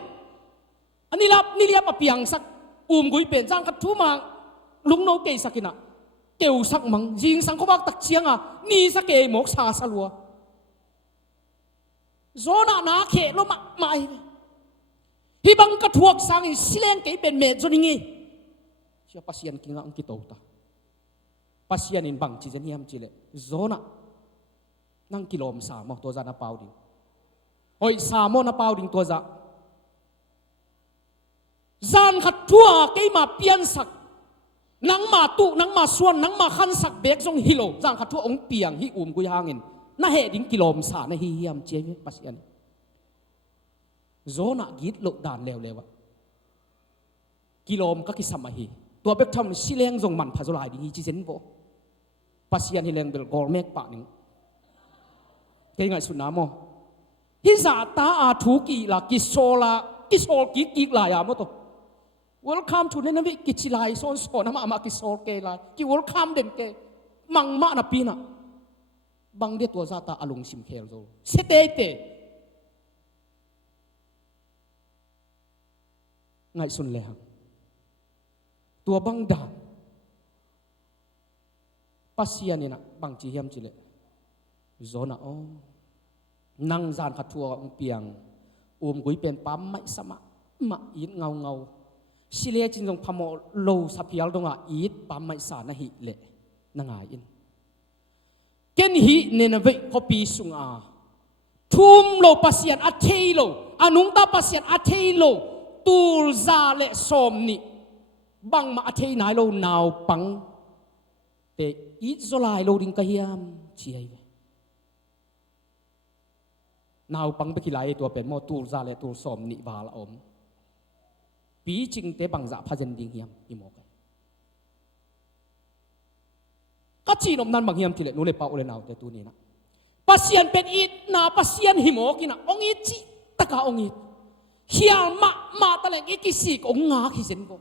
อันนี้รับนี่เรียบปะเปียงสักกุยเป็นจางขัดทูมาลุงโนเกยสักินะเกี่ยวสักมังยิงสังเขาบักตักเชียงนี่สักเกยหมกชาสลัวโซน่านาเขลมาไม่ที่บังกระทวกสังสิเลงเกยเป็นเมจนี่ไงเชื่อปัสยานกิงอังกิโตตาปัสยานินบังจีเจนี่ฮัมจีเลโซน่านั่งกิโลมสามตัวจานาปาวดิโอ้ยสามนาปาวดิตัวจาจานขัดทั่วเกยมาเปลี่ยนสักนังมาตุนังมาส่วนนังมาขันสักเบกจงฮิโลจางขัดทั่วองเปียงฮิกุยหางินน่าเหดิ้งกิโลมสานะฮิยามเจียปัสยานโซน่ากิดโลดานเลวกิโลมก็คิดสมาฮีตัวเบกทำสิเลงจงมันพัจุลายดิ้งจีเซนโบปัสยานฮิเลงเบลกอร์เมกปะนิงเกยไงสุดน้ำโมฮิซาตาอาทูกีลากิโซกิลายามโตWelcome to เนี่ยนะวิกิจลายโซนนะมากิโซเกลายกิ Welcome เด่นเกมังมานะปีน่ะบังเดียตัวซาตาอารมณ์สิมเคลโซเสเตไงสุนเลยครับตัวบังดาปัสยานี่นะบังจีเฮียมจิเลโซน่ะอ๋อนั่งจานขัดทัวองเปียงกุยเป็นปั๊มไม่สมะมาอินเงาสิเลจินจงพมโลสัพยาลดงอีดปั๊มไม่สานะฮิเลนังอินเกนฮิเนนเวคปีสุงทุ่มโลปัสยานอัเทโลอนุงตาปัสยานอัเทโลตูลซาเลสอมนิบังมาอัเทนายโลนาวปังเตอีดโซลายโลดิงกะฮิยามเชียนาวปังไปกี่ไรตัวเป็นโมตูลซาเลตูลสอมนิบาลอมปีจริงเตบังจะพาจันดิงเฮียมอิโมกันก็จีนอมนั้นบางเฮียมทีเล็กนู้นเลยป่าอุเลนาวแต่ตัวนี้นะปัสยันเป็นอีนาปัสยันหิโมกินะองอีจีตะกาองอีเฮียมาตะเลงอีกิสิกองงาขี้เซนโบ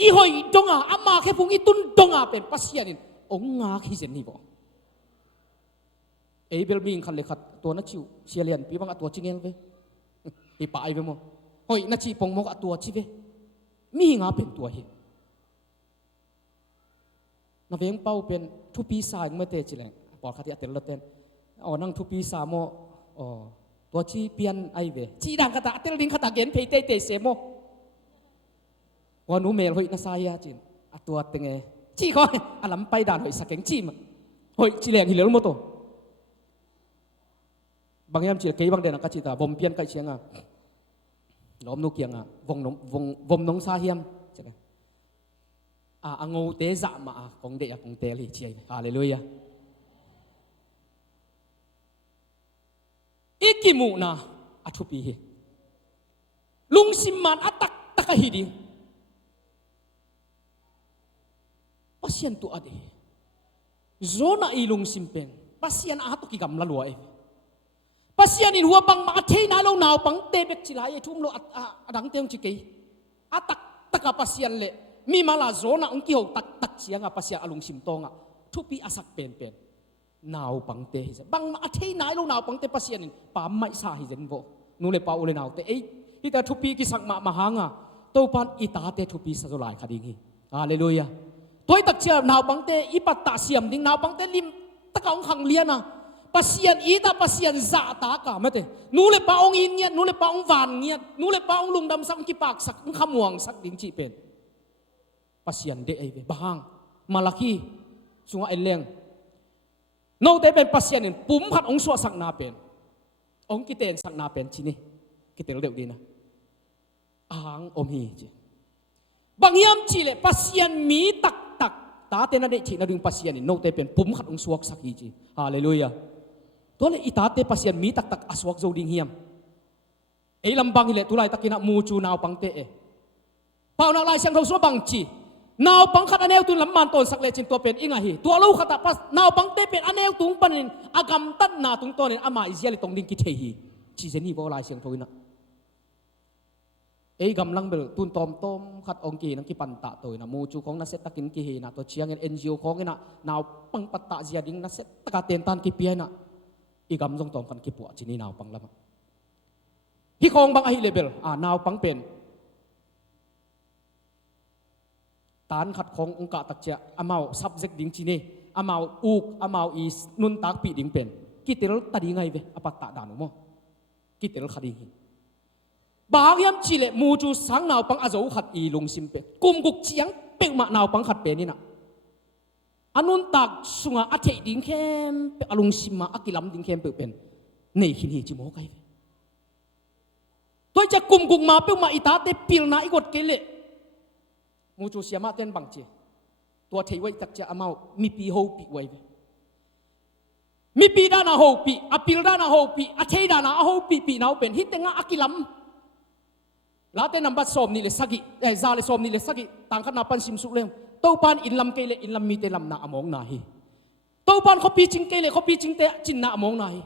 อีหอยดงอามาแค่พุงอีตุนดงอาเป็นปัสยันินองงาขี้เซนนี่โบเอเบลบิงคันเลยขัดตัวนัชชิวเชียเลียนปีบังตัวจิงเอลเวอีป่าไอเวโมหอยนัชชีปงโมกตัวชิเวมีงาเป็นตัวเฮนาเวงเป้าเป็นทุปีสายเมื่อเตจิเลงปอดขัดยาเตลเตนอ๋อนั่งทุปีสามโมอ๋อตัวชีเปียนไอเวชีดังกระตาเตลดิงกระตาเกนเพย์เตเสโมวันนู้เมลหอยนาซายาจินตัวเตงเอชีคอยอลัมไปด่านหอยสักเก่งจีมหอยจีเลงฮิเลลโมโตบางยามจีเกย์บางเดนักกจิตาบ่มเปียนไก่เชียงล้อมนุกยังวงน้องซาเฮียมใช่ไหมงูเตะจ่ามาของเด็กของเตะเลยเชียร์ฮาเลลูยาอีกิมูนะอัทุปีลุงซิมมันอัตักตะกะฮิดีปัสยันตัวอดีโซน่าอีลุงซิมเป็นปัสยันอาตุกิกำละลัวปัสยานินหัวบังมาเทน่าเราหนาวปังเตเบกจิลายทุ่มโลดังเตงจิเกยตักปัสยานเละมีมาลาโซน่าองกิโอตักเสียงปัสยาอลุงสิมตองทุปีอาศักเป็นหนาวปังเตบังมาเทน่าเราหนาวปังเตปัสยานินปามไม่สาหิเจนโบนูเลปาอุเลนาวเตอิตาทุปีกิสักมาหางตัวปันอิตาเตทุปีสัจลายคดีงี้ฮาเลลูยาตัวตักเชียหนาวปังเตอิปัตตาเสียมดิ้งหนาวปังเตลิมตะกองขังเลียนะpasien ita pasien za ta ka mate nule pa ong in ngiat nule pa ong van ngiat nule pa ong lungdam sak kipak sak khamuang sak ding chi pen pasien de ai bahang malaki sunga eleng no te pen pasien in pum khat ong so sak na pen ong kiten sak na pen chi ni kitel deu di na ang om hi chi bangyam chi le pasien mi tak ta te na de chi na ding pasien in no te pen pum khat ong suak sak hi chi hallelujah ตัวเลยอิตาเตปัสยันมีตักตักอสวกโจดิงเฮียมไอ้ลำบางฮิเลตุไลตะกินะมูจูนาวปังเตะเป่านาลายเสียงเราสวบังจีนาวปังขัดอันเอวตุนลำมันต้นสักเลจินตัวเป็นอิงไงตัวลูกขัดปัสนาวปังเตเป็นอันเอวตุงปันินอากำตัดนาตุงตัวนินอามาอิเซียลิตรงดิ้งกิเทฮีชีเจนี่บอกลายเสียงทวินะไอ้กำลังเบลตุนตอมต้มขัดองกีนังกิปันตะตัวนะมูจูของนัสเซตะกินกิเฮนะตัวเชียงเอ็นจีโอของนะนาวปังปัตตะเซียดิ้งนัสเซตะกาเตนตันกิเปียนะอีกำจงตอมกันกิปวดจีนี่นาวปังละมั้งที่ของบางไอเลเบลนาวปังเป็นตานขัดขององค์กาตักเจอามาsubject ดิ้งจีนี่อามาอุกอามาอีสนุนตักปีดิ้งเป็นกิเตลตัดยังไงเวอปัตตะดานุโมกิเตลขัดดิ้งบางยามจีเลมูจูสังนาวปังอาโจขัดอีลงซิมเป็นกุมกุกเจียงเป็กมานาวปังขัดเป็นนี่นะอนุนตักสุงอาเทดิ้งเข้มเป็กอลงซิมมาอากิลัมดิ้งเข้มเป็กเป็นในขินเหจิโมไกตัวจะกุมกุกมาเป็กมาอิตาเตปิลนาอีกดเกลมูจูเสียมาเต้นบังเจตัวเทไว้ตักจะอามามีปีโฮปีไว้มีปีด้านาโฮปีอปิลด้านาโฮปีอเทด้านาโฮปีปีนาวเป็นฮิตเตงอากิลัมลาเต้นนำบัดสมนี่เลยสักิซาเลสมนี่เลยสักิต่างกันนับปันซิมสุกเลมตัวปานอินลำเกลอินลำมีเตลำนาอมองนาฮีตัวปานเขาปีจิงเกลเขาปีจิงเตจินนาอมองนาฮี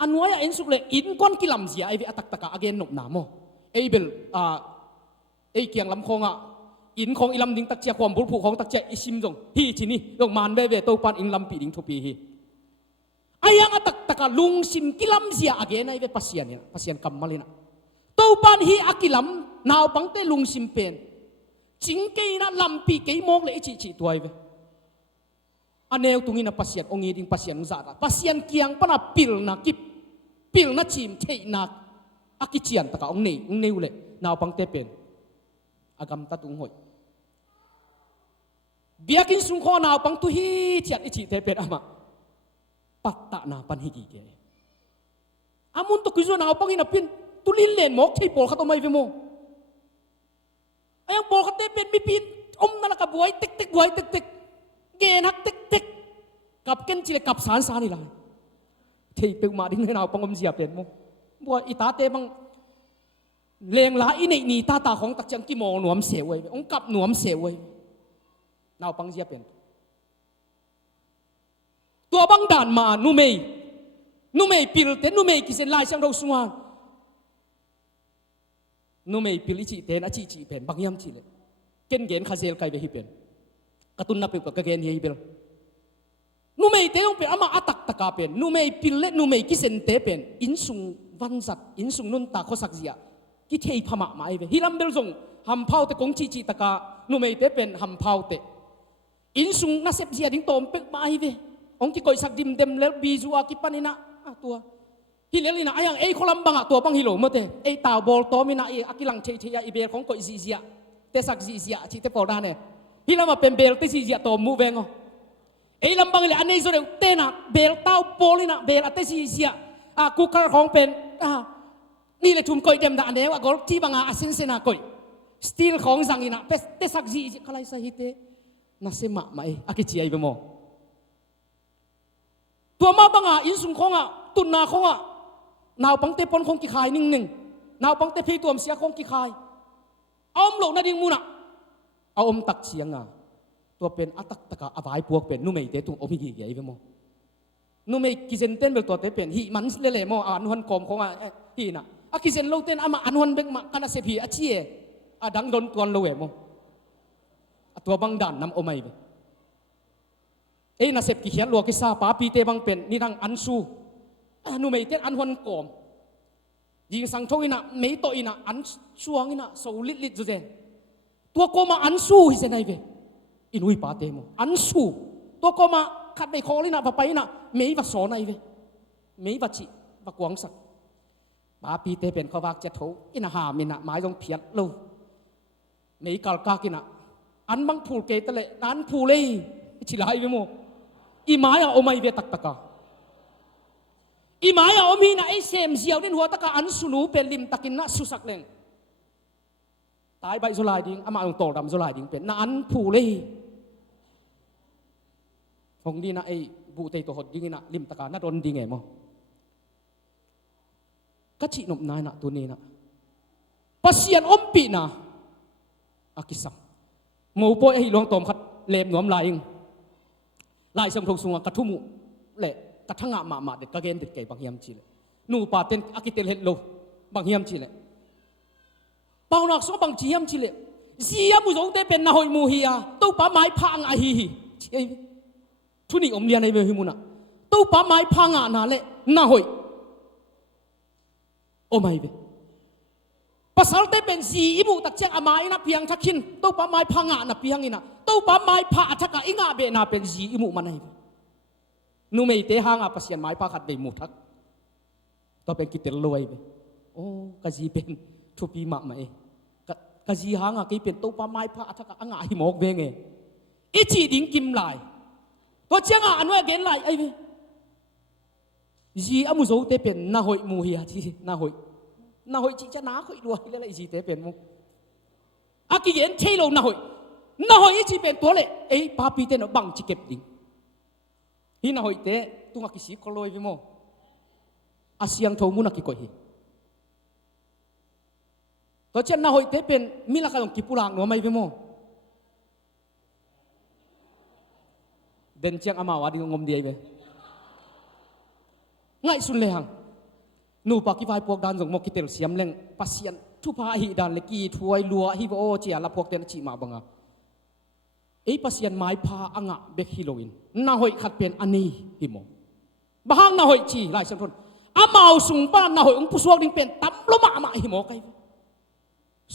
อันวายอินสุกเลอินก้อนกิลัมเสียไอเวอตักตะกะอเกนนบนาโมไอเบลไอเกียงลำคงอินของอิลำดิ้งตักเจียความบุญผูของตักเจียอิชิมจงฮีที่นี่ลงมานเบเวตัวปานอินลำปีดิ้งทุปีฮีไอยังอตักตะกะลุงซิมกิลัมเสียอเกนไอเวปัสยานเนี่ยปัสยานกำมาเลยนะตัวปานฮีอากิลัมนาวปังเตลุงซิมเป็นจิงเกยนะลำปีเกยมองเลยจีตัวไอเวอันเอวตรงนี้นะปัสยานองค์ดิ้งปัสยานอุจาระปัสยานเกียงปนะปิลนะกิปิลนะจิมเทนักอากิเจียนตะกะองค์เนวเลยนาวปังเตเป็นอากำตัดตุงหอยเบียกินสุงข้อนาวปังตุฮีเจียดจีเทเป็นอามาปัตตะนาปันฮิกิเกอามุนตุกิโซนาวปังอินาปินตุลินเลนหมอกที่โปลขัดออกมาอีเวโมไอ้ยังโปลขัดเตเป็นมีปีนอมนั่นละกับบวยติ๊กบวยติ๊กเกนักติ๊กกับเกนจิเลกับสารนี่ละที่เป็นมาดิ้งให้นาวปังอมเสียเป็นโมบวยอิตาเตบังเลงลาอินนี่ตาของตักจังกิโมหนวมเสียไว้องกับหนวมเสียไว้นาวปังเสียเป็นตัวบังด่านมานูเมย์ปิลเตนูเมย์กิเซนไลช่างเราสวงนูเมย์ปิลิจิเตนอาจิเป็นบางยามจิเลยเกณฑ์ข้าเซลไกไปฮิเป็นกระตุนนับเป็นกับเกณฑ์เฮียเป็นนูเมย์เตองเป็นอามาอัตักตะกาเป็นนูเมย์ปิลเลนูเมย์กิเซนเตเป็นอินซุงวันจัดอินซุงนุนตาโคสักเสียกิเทยพม่ามาไอเวฮิลัมเบลซงฮัมพาวเตกงจีตะกานูเมย์เตเป็นฮัมพาวเตอินซุงนัสเซปเสียดิ้งโตมเป็กมาไอเวองค์ที่ก่อยสักดิมเดมเลบีจัวกิปันินะตัวฮิเลลินะไอยังเอคนลำบากตัวบังฮิโลมาเตไอตาวบอลโตมินะไออากิลังเชียอีเบลของก่อยซีเซียเตสักซีเซียที่เตปอดาเนี่ยฮิลามาเป็นเบลที่ซีเซียตัวมูเวงไอลำบากเลยอันนี้สุดเตนะเบลตาวบอลินะเบลอัตซีเซียกูคาร์ของเป็นนี่เลยทุ่มก่อยเดมดาเนี่ยว่ากอลที่บางอาเซนเซนาก่อยสตีลของสังอินะเตสักซีเซียใครสาหิเตน่าเสมาไม่อากิจีไอเบโมตัวมาบังอินสุงของตุนนาของนาวปังเตปนของกิขายนิ่งนาวปังเตพี่ตัวมเสียของกิขายเอาหลงนาดิ่งมูนะเอาตักเสียงตัวเป็นอัตักตะกะอภัยพวกเป็นนุ่มเอเตตุงอมิกิเกยเวโมนุ่มเอกิเซนเต้นเป็นตัวเตเป็นฮีมันเล่ๆโมอันวันกอมของฮีน่ะกิเซนโลเต้นอามาอันวันเบกมากันเสพีเชียดังโดนตัวโลเวโมตัวบังดันนำโอไม่เวน่าเสพกิเขียนลัวกิซาป้าปีเตบังเป็นนี่ทางอันซูนูไม่เต้นอันวันกอมยิงสังโชอินะไม่โตอินะอันช่วงอินะโซลิดจุเจตัวโกมาอันซูฮิเซนไอเวอินุยป้าเตโมอันซูตัวโกมาขัดไปคอลินะไปนะไม่วัดสอนไอเวไม่วัดจิวัดกวางสักป้าปีเตเป็นเขาวักเจ็ดโถอินะหามินะหมายตรงเพียรลูไม่กาลกากินะอันบังผูเกตเลยนั้นผูเลยชิลายเวโมอีหมายโอไม่เวตักตะกาอีหมายโอมีนะไอเซมเสียวเดินหัวตะกาอันสุนูเป็นลิมตะกินนะสุสักเลงตายใบโซลายดิ้งอามาลงโตดำโซลายดิ้งเป็นนะอันผูเลย คงดีนะไอ้ บุเตยตัวหดดิ้งนะลิมตะการน่าโดนดิ้งไงมั้งก็จีนมนายนะตัวนี้นะปัสยันอมปีนะอากิสังมูป่วยให้หลวงตอมขัดเล็บหนวมลายงลายสมทงสุงกระทุ่มเละกระทั่งมาเด็ดกระเกนเด็ดเก๋บางเฮียมจีเลยนูป่าเต็นอากิเตลเฮลโลบางเฮียมจีเลยเป่าหนักสบางเฮียมจีเลยเสียมุจงเตเป็นนาหอยมูฮียตู้ป่าไม้พังไอฮีทุนี่อมเลียนในเวหิมุนะตู้ป่าไม้พังอ่ะนาเละนาหอยโอ้ไม่เว้ภาษาเตเป็นสีอิมุตักเจียงอามาอินะเพียงทักขินตู้ป่าไม้พังอ่ะนะเพียงอินะตู้ป่าไม้พังทักกะอิงะเบนาเป็นสีอิมุมันไงนูไม่เตะหางอ่ะภาษาไม้พังขัดเบมุทักตัวเป็นกิเตลลอยเว้โอ้กะจีเป็นทุปีมะมาเอกะจีหางอ่ะกีเป็นตู้ป่าไม้พังทักกะอ่างะหิมอกเวงอิจีดิ้งกิมลายตัวเจียงอ่ะอันว่าเกนลายไอ้เว้จีอามุโซเตเป็นนาหอยมูฮียจีนาหอยจีจะนาหอยรวยแล้วจีเตเป็นมุอากิเย็นเชโลนาหอยจีเป็นตัวเละไอ้ปาปีเตนบังจีเก็บดิ้งฮินาหอยเตะตุงอากิสีคลอยไปโมอาเซียงทมุนักกิโกยตัวเจ้านาหอยเตะเป็นมิลากาลงกิปุลังหนูไม่ไปโมเดินเชียงอามาวัดงมเดียไปง่ายสุดเลยฮังนูปากิไฟพวกดันส่งมกิเตลเสียมเล่งปัสยันทุพาหิดันเล็กีถวยลัวฮิโวเจียละพวกเตนจีมาบังอ่ะไอ้ปัสยันไม้พาอ่างะเบกฮิโลวินนาหอยขัดเป็นอันนี้ฮิโมบ้างนาหอยจีหลายสังคนอามาสุงป้านาหอยองค์ผู้สวกดิ้งเป็นตั้มลมมาฮิโมไก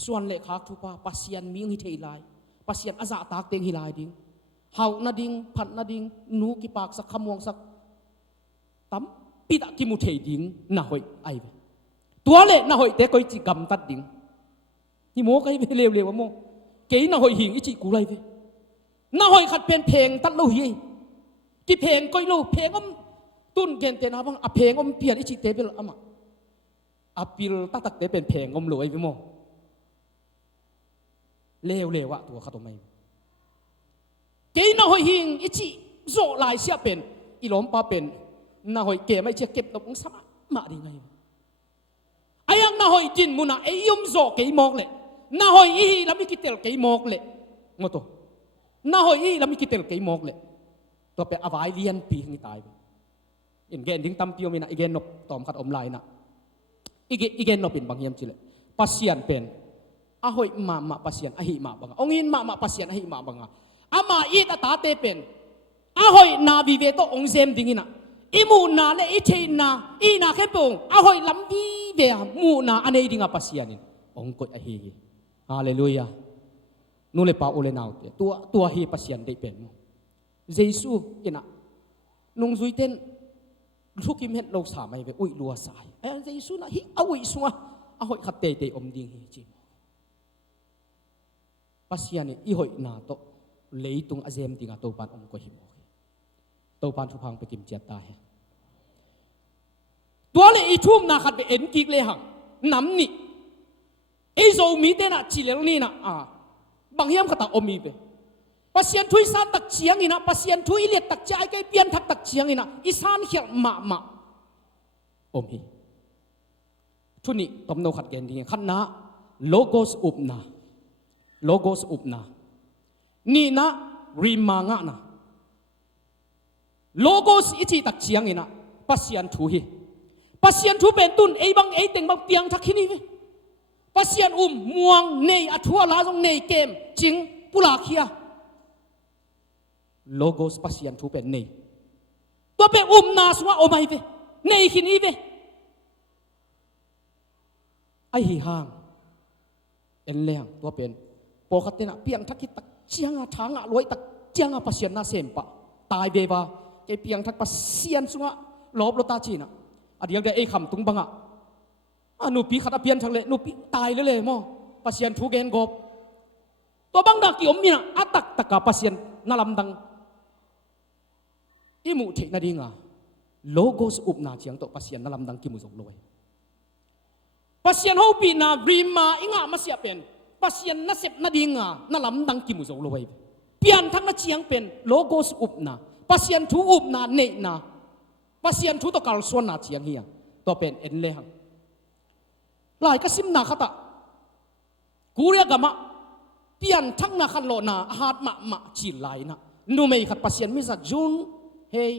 ส่วนเล็กขาทุพาปัสยันมีหิเทลายปัสยันอาซาตากเตงฮิลายดิ้งเฮานาดิ้งพันนาดิ้งนูกิปากสักขมวงสักตั้มปีตะกิมุเทดิ้งนาหอยไอตัวเล็กนาหอยเตะก้อยจีกำตัดดิ้งฮิโมไกเร็วๆว่าโมเกยนาหอยหิงอิจิกูไรเวนาหอยขัดเป็นเพลงตัดโลหีกี่เพลงก้อยโลเพลงอมตุนเกนเตนะบังอะเพลงอมเปลี่ยนอิจิเตเปลอะมาอะปิลตักเตเป็นเพลงอมโลไอเวโมเลวอะตัวข้าตัวไม่เกยนาหอยหิงอิจิโซลายเสียเป็นอีหลอมปาเป็นนาหอยเกไม่เชื่อเก็บตกสมามาดีไงไอ้ยังนาหอยจินมุนะไอ้ยมโซเกยมอกเลยนาหอยอีแล้วมีกิเตลเกยมอกเลยงอตัวนาหอยอีแล้วมีกิเตลเกยมอกเลยตัวเป็นอวัยเลียนปีนี่ตายอินเกนดิ้งตั้มพิโอมีนะอีเกนนบตอมขัดอมลายนะอีเกนนบเป็นบางยามจิเลยปัสยันเป็นอาหอยมาปัสยันอาหิมาบังองอินมาปัสยันอาหิมาบังอามาอีตาตาเตเป็นอาหอยนาวิเวโตองเซมดิ้งนะอิมูนาเลอิเชนาอีนาแค่ปงอาหอยลำบีเบียมูนาอันนี้ดิ้งอาปัสยันองกดอาหิฮาเลลูยานูเลปาโอเลนาวตัวเฮปัสยันได้เป็นเยซูอินะนุงซุยเต้นลูกกิมเห็นโลกสามไม่ไปอุ้ยลัวสายไอ้เยซูนะฮิเอาอุ้ยสัวอาหอยขัดเตะอมดิ้งเฮจิมปัสยันอีหอยนาโตเลยตุงอาเซมดิ้งอาโตปานองก็หิมโตปานทุพังไปกิมเจียตายตัวเลยอีทุ่มนาขัดไปเอ็นกิกเลยหังน้ำนี่ไอ้โซมีเตนะจีเลนี่นะบางยามก็ตักอมีไปปัสยันทุยสานตักเชียงอีนะปัสยันทุยเลียตักใจไกเปลี่ยนทักตักเชียงอีนะอีสานเขียมาอมีทุนี่ตบโนขัดเกณฑ์ดีขันนะโลโกสอุบนานี่นะริมางะนะโลโกสอิจิตักเชียงอีนะปัสยันทุยปัสยันทุเป็นตุนไอ้บังไอ้เต็งบังเปียงทักที่นี่ปัสยันม่วงเนยอัทัวลาจงเนยเกมจิงปุลาเคียโลโกสปัสยันทุเป็นเนยตัวเป็นนาสวะโอไม่เวเนยขินีเวไอหิหางเอ็นเลี้ยงตัวเป็นปกตินะเปียงทักคิดตักเจียงทางรวยตักเจียงปัสยันน่าเสมปะตายเบวาไอเปียงทักปัสยันสวะลบโลตาจีนะอดีตได้ไอคำตุงบังอ่ะนูปีขัดเปียนทางเลยนูปีตายเลยมั้งปัสยันทุเกนกบตัวบังดักกี่อมมีนะอัตักตะกาปัสยันนาลำดังอิมุเทนาดิงาโลโกสอุบนาเชียงโตปัสยันนาลำดังกิมุสกลอยปัสยันฮูปีนาบริมาอิงามาเสียเป็นปัสยันนาเสพนาดิงานาลำดังกิมุสกลอยเปลี่ยนทั้งนาเชียงเป็นโลโกสอุบนา pasien thu up na ne na pasien thu to kal suan na chiang hi to pen en le hang lai ka sim na khata kuria gama pian thang na khan lo na hat ma chi lai na nu mei khat pasien mi sa jun hey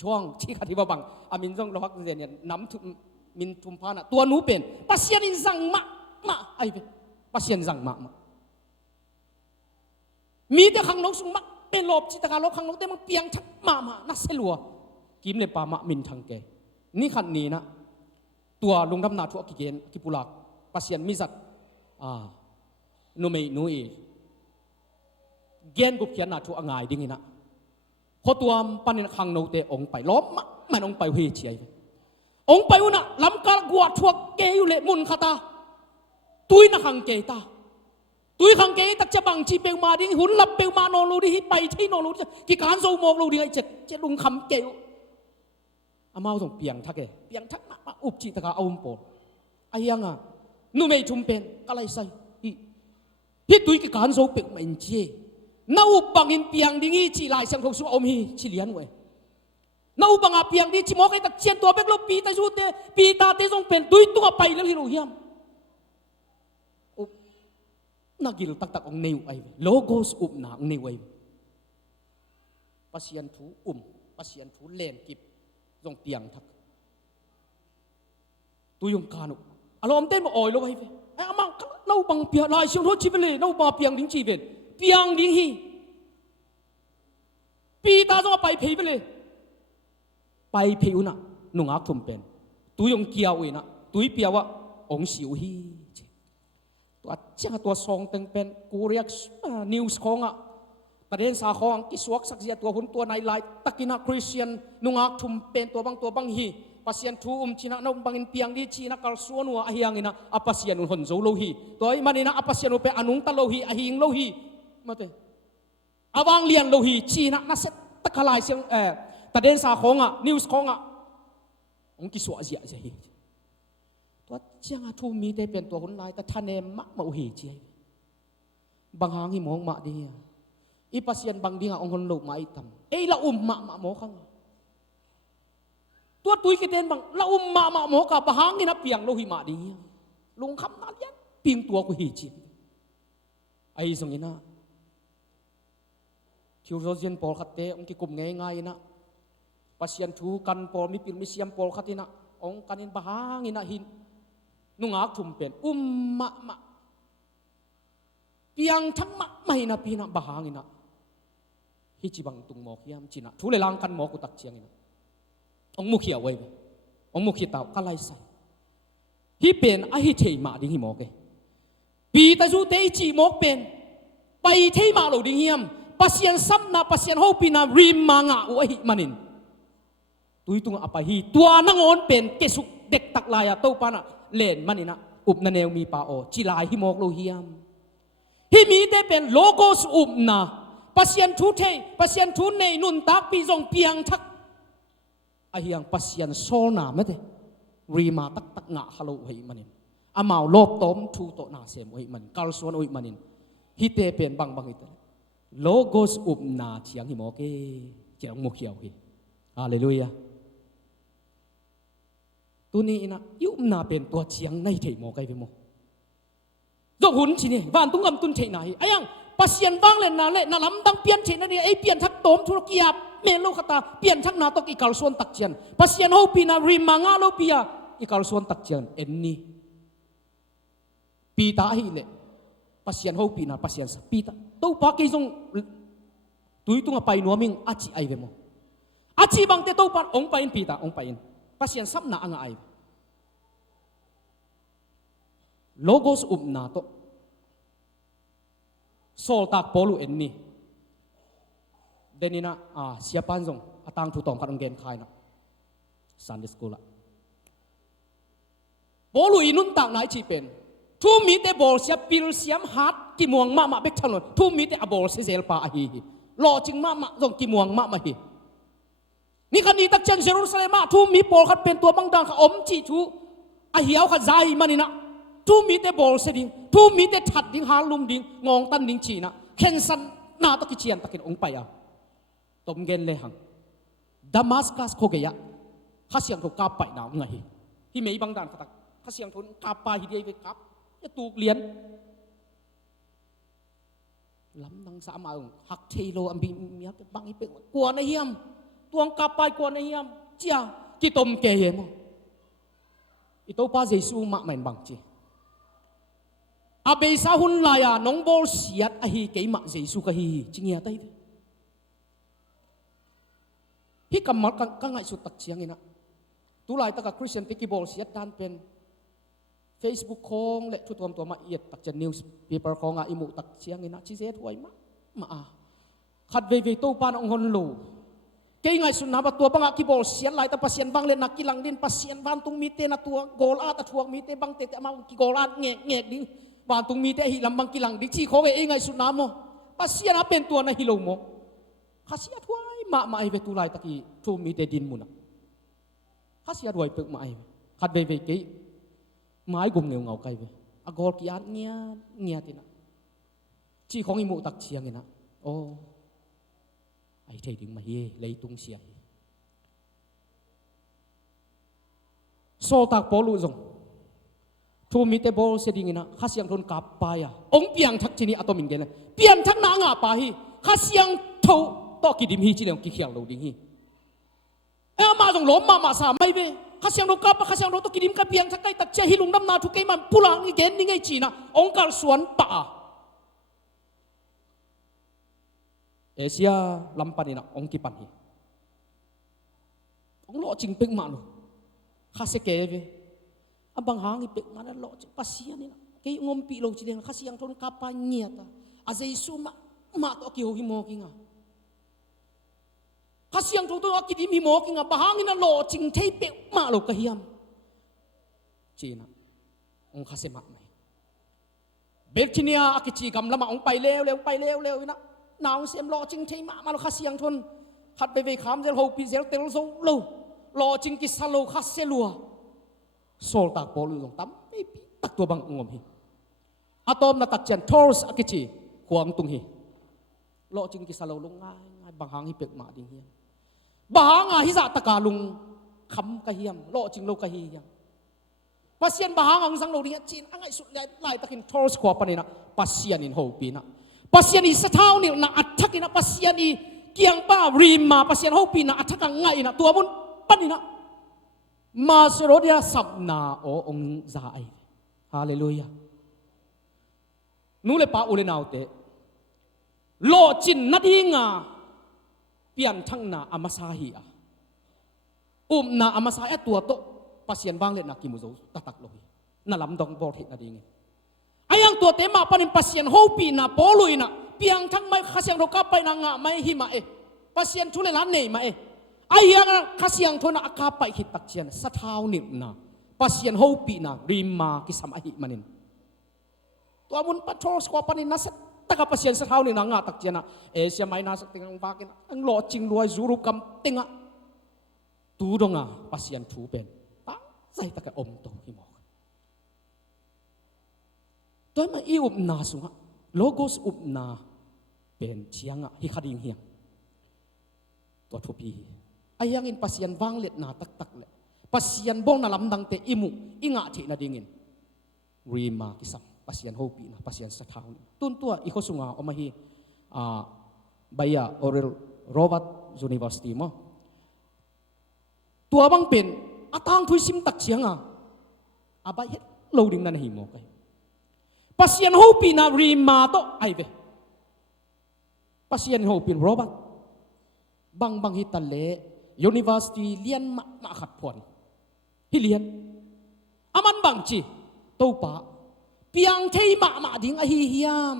ช่วงที่ขัดที่บังอามินจงเราพักเรียนเนี่ยน้ำทุมมินทุมพานะตัวนู้เป็นปัสยานิสังมาไอ้เป็นปัสยานิสังมามีแต่ขังนกสุงมาเป็นหลบจิตการลบขังนกแต่มันเปียงชักมาน่าเสลัวกิมเลยปามะมินทางแกนี่ขันนี้นะตัวลุงดำนาทั่วกิเกนกิปุลักปัสยานมิสัตนูเมนูเอเกนกุบเขียนนาทั่วง่ายดิ้งนะพอตัวปันในขังโนเตองไปล้อมมันองไปเฮเชียองไปอุนะลำกาลกวาดทั่วเกยุเลมุนขตาตุยนักขังเกตาตุยขังเกตักจะบังจีเปลมาดิ้งหุ่นลับเปลมาโนรูดิไปที่โนรูดิกิการโซโมกรูดิไอเจ็ดลุงคำเกยุอามาส่งเปียงทักเกเปียงทักมาอุบจิตกาเอาอุมโปไอยังอ่ะนูเมชุมเป็นอะไรใส่ที่ตุยกิการโซเปลมาอินเจนาอุบังอินเปียงดิ้งจีลายเสียงของสุอมฮีชิเลียนเวนาอุบังอาเปียงดิ้งจีมอกไอตักเชียนตัวเบกลบปีตาจูเตปีตาเตส่งเป็นตุยตัวไปแล้วฮิโรฮิมนักกิลตักองเนวไอโลโกสอุบนาองเนวไอปัสยันทูปัสยันทูเลนกิบตรงเตียงทักตุยงกานุอารมณ์เต้นมาอ่อยลงไปไอ้อามังนาอุบังเปียลายเสียงรถจีเวลนาอุบังเปียงดิ้งจีเวลเปียงดิ้งฮีปีตาจะมาไปเพย์ไปเลยไปเพย์น่ะนุ่งอาคุมเป็นตุยงเกียวเองนะตุยเปียวว่าองสิวฮีตัวเจ้าตัวซองตึงเป็นกูเรียกนิวส์ของอ่ะประเด็นสาของกิสวกสักเสียตัวหุ่นตัวในไลน์ตะกินาคริสเตียนนุ่งอาคุมเป็นตัวบางฮีปัสยันทูชินะน้องบังอินเปียงดีชีนักการส่วนหัวอาหิยังอินะอปัสยันหุ่นโจโลฮีตัวไอ้มันอินะอปัสยันเป็นอนุงตะโลฮีอาหิงโลฮีมาเถอะอวังเลียนโลหิชีนะน่าเสตตะขลายเสียงตะเดนสาของอ่ะนิวส์ของอ่ะองค์กิสวะเสียเสียตัวเจ้าทูมีได้เป็นตัวคนลายแต่ท่านเองมักมาอุหิเจียบางหางหิมองมาดีอีปัสยันบางดีอ่ะองค์คนโลกมาอีทำละมาโมขังตัวตุยกิเดนบางละมาโมกับบางหางนี่นะเปียงโลหิมาดีลุงคำนั้นยันปีงตัวกุหิเจียไอ้สงนี้นะทิวโรเจนปอลขัดเตะองค์กิกุมง่ายๆนะปัสยันทูกันปอลมีปิลมิเซียมปอลขัดที่นะองค์กันอินบาหงินะหินนุ่งอาคุมเป็นมาเปียงทั้งไม่นะปีนะบาหงินะฮิจิบังตุงหมอกยามจีนะทุเลลังกันหมอกุตักเชียงนะองค์มุขเขียวไว้องค์มุขเขียวก็ไล่ใส่ฮิเป็นไอฮิเทมาดิ้งฮิหมอกเกปีแต่จูเตจิหมอกเป็นไปเทมาโลดิ้งเฮียมปัสยันซ้ำนะปัสยันโฮปีนะริมมังอ่ะโอ้ยมันินตุยตุงapa hi ตัวนังอนเป็นเกสุเด็กตักลายเต้าปานะเล่นมันินะอุบนันเนวมีปาโอจิลายฮิมอกโลฮิยมฮิมีได้เป็นโลโกสอุบนะปัสยันทุเทปัสยันทุเนนุนตักปีจงเปียงทักไอเฮียงปัสยันโซนาไม่ได้ริมาตักงะฮัลโลฮิมันินอามาลบต้มทูโตนาเซมโอ้ยมันกัลสวนโอ้ยมันินฮิเตเป็นบางฮิเตโลโกสอุบนาเชียงหิมอกเกเจียงมุขเขียวฮิฮาเลลูยาตัวนี้นะยุบนาเป็นตัวเชียงในเทมอกไกไปโมจงหุ่นชีนี่วันตุ้งอำตุนเทไหนไอ้ยังปัสยันวังเล่นนาเล่นนาลำดังเปลี่ยนเทนนี่ไอ้เปลี่ยนทักโตมธุรกิจเมโลขตาเปลี่ยนทักนาตกอีกาลส่วนตักเชียนปัสยันโฮปีนาริมังอาโลปียอีกาลส่วนตักเชียนเอ็นนี่ปีตาฮิเลปัสยันโฮปีนาปัสยันปีตาตัวปากีจงตุยตุงไปนัวมิงอาชีไอเวโมอาชีบางเตตัวปาองไปอินปีตาองไปอินปัสยันซับนาอ่างไอโลโกสอุบนาโตโซลตักโปลูเอ็นนี่เดนินะเสียปันจงอาตังถูตองขัดองเกนคายนะซันเดสกูละโปลูอินุนตักไหนชีเป็นทูมีแต่บอลเสียปิลเสียมฮัดกิมวงมาเบกชันนทูมีแต่อบอลเซลปาอฮีรอจิงมาจงกิมวงมาฮีนี่คันนี้ตักเจนเซรุสเลมาทูมีบอลขัดเป็นตัวบังดังขอมจีทูอาเหียวขัดใจมันนี่นะทูมีแต่บอลเสดิงทูมีแต่ถัดดิ้งฮาลุมดิ้งงองตันดิ้งชีนะเคนสันนาตะกิเชียนตะกินองไปอ่ะโต ตมเกนเลยหังดามัสกัสโคเกียข้าเสียงถูกกาไปหนาวไงที่ไม่บังดันขตักข้าเสียงถูกกาไปที่เดียไปกับจะตูกเลียนล้ำดังสามมาหักเทโลอันบีมีฮักบังให้เป็นกลัวในเฮียมตัวกาไปกลัวในเฮียมเจ้ากิตมเกยมั้งอิโตป้าเยซูมาเหม็นบังจีอาเบซ่าหุ่นลายน้องบอลเสียดอะฮีเกยมาเยซูกะฮีจริงๆได้พี่กำมัดกังไงสุดตักเชียงนะตุลายตะกับคริสเตียนติกิบอลเสียดด้านเป็น Facebook ของเละชุดตัวมาเอียดตักจะนิวส์เพเปอร์ของอิมุตักเชียงนะชิเซถวยมาขัดเวโตปานองฮอนลูเกยไงสุดนะบัตัวบังกิบอลเสียดลายตะปัสเซียนบังเลนักกิลังดินปัสเซียนบันตุงมีเตนะตัวโกลอาตะทวงมีเตบังเตะมากิโกลอาเงะดิบันตุงมีเตหิลำบังกิลังดิจีของเกยไงสุดนะโมปัสเซียนเป็นตัวนะฮิโลโมข้าเสียถวยมาไอเวตุลายตะกี้ทูมีเตดินมุนะข้าเสียถวยเปิกมาไอขัดเวเกยไม้กุมเงาไกลไปอากอลกิอันเงียตินะจีของอิมุตักเชียงนะโอ้ไอเทดึงมาเย่เลยตุงเสียงโซตักปอลูจงทูมิเตบอลเสดิงนะข้าเสียงทนกับปายองเปียงทักจีนี่อัตมิงเกนเปียงทักนางาปาฮีข้าเสียงเท่าต่อกิดิมฮีจีเลียงกิเขียวเราดิงฮีมาจงล้มมาสามไม่เว้ข้าเสียงเรากับข้าเสียงเราต้องกินกับเพียงสักไก่ตักเจฮิลุงน้ำนาทุกไก่มันพูลังอีเกนนี่ไงจีน่ะองค์การสวนป่าเอเชียลำปันนี่นะองค์กิปันฮีองค์หล่อจริงเป็กมาลูข้าเสกเกเวอันบางหางอีเป็กมาแล้วหล่อจริงปัสเซียนี่นะเกยงมปีโลจีเดียงข้าเสียงทนกับปานเงียตาอาเจสุมาตัวกิโฮฮิโมกิงาข้าเสียงตัวกิดิมีโมกิงะบางอินะโลจิงเทเปมาโลกะเฮียมจีนะองข้าเสมาไหมเบลทิเนียอากิจีกำละมาองไปเร็วนะนาวเสียมโลจิงเทมาโลข้าเสียงทนขัดไปเวขามเซลโฮปีเซลเตลโซโลจิงกิสโลข้าเซลัวโซลตักโปลูลงตั้มไม่ปีตักตัวบางงมฮีอะตอมนาตักเจนทอร์สอากิจีขวางตุงฮีโลจิงกิสโลลงง่ายบางหางฮิเปกมาดิงเฮียบางฮิจะตะกาลุงคำกะเฮียมโลจิงโลกะเฮียมปัสเซียนบางสังโลเรียจีนอังไงสุดไล่ตะกินทอร์สขวาปนินะปัสเซียนอินโฮปีนะปัสเซียนอิสเท้านี่นะอัฐกินะปัสเซียนอีเกียงป้ารีมมาปัสเซียนโฮปีนะอัฐกังไงนะตัวมุนปันนี่นะมาสโรเดียสับนาโอองซาไอฮาเลลูยานูเลปาอุเลนาวเตโลจินนัดยิงาเปลี่ยนทั้งนาอามาซาฮีอานาอามาซาเอตัวโตปัสยันบางเล่นนักกิมุโซตักโลหิน่าลำดองบอลหินาดีไงไอ้ยังตัวเต็มมาปนิปัสยันโฮปีนาโปลุยนาเปลี่ยนทั้งไม่ข้าเสียงโรกับไปนางะไม่หิมาปัสยันทุเรศเนมาไอ้ยังข้าเสียงทนอาคาไปหิตักเชียนสะเท้านิบนาปัสยันโฮปีนาริมมากิสามหิมันินตัวมุนปัทโทสกว่าปนินัสตะกับpasien setahun ni nanga tak jana Asia maina sak tingang bakin ang lo ching luai zuru kam tinga tu donga pasien thu pen ta sai ta ka om to hi mo toy ma i up na sunga logos up na pen chianga hi khading hiang to thu pi ayang in pasien wang let na tak tak le pasien bong na lam dang te imu inga thi na dingin rima kisam pasien hopi na pasien sa taon tuntua iko sunga omahi baya Oral Robert University mo tua bang pen atang thui sim tak chianga abai het loading na nahi mo kay pasien hopi na rima to ai ve pasien hopi Robert bang hitale University lian ma khat phon hi lian aman bang chi to paเพียงเที่มาดิ้งอหิยาม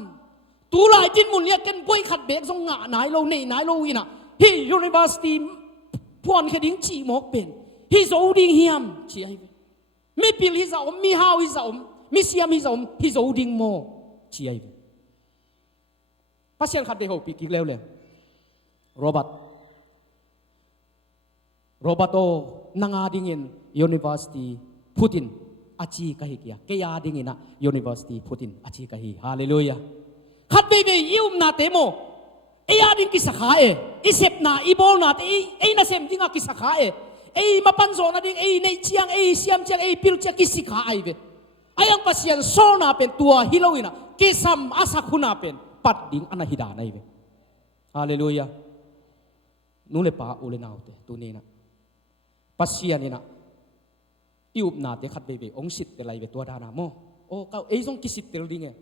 ตัวลายจินมุนเรียกกันป่วยขัดเบกทรงงะนายโลนี่นายโลวินะฮี University พวนแค่ดิ้งจีหมกเป็นฮีโซดิ้งเฮียมจีไอมีปิลฮิซาอมมีฮาวฮิซาอมมีเซียมฮิซาอมฮีโซดิ้งโมจีไอพัศยันขัดเดหปีกิเลวเลยโรบัตโตนางาดิ้งอิน University พูดินอาชีพkahit ya kaya dingin na University Putin achi kahi hallelujah khat be be ium na te mo ai adin kisakha isep na ibol na ai na sem dinga kisakha ai mapanzo na ding ai nei chiang ai siam chiang ai pil chiang kisikha ai ve ayang pasian sol na pen tua hilowina kisam asakhuna pen pat ding ana hida nai ve hallelujah nule pa ule naute tu ni na pasian ina iup na te khat be ong sit te lai ve tua dana mo o ka ei jong kisit tel ding e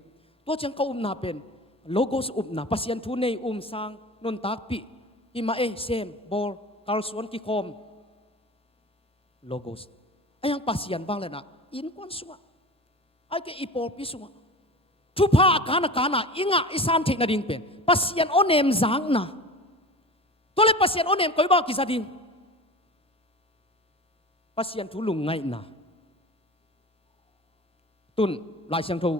to chang ka na pen logos up na pasian thu nei sang non tak pi ima sem bol karlswan ki khom logos ayang pasian bang le na in kon suwa ai ke ipol pi suwa thu pa kana inga isam thek na ding pen pasian onem zang na tole pasian onem koi ba ki sa ding pasian thu lung ngai na tun lai sang thu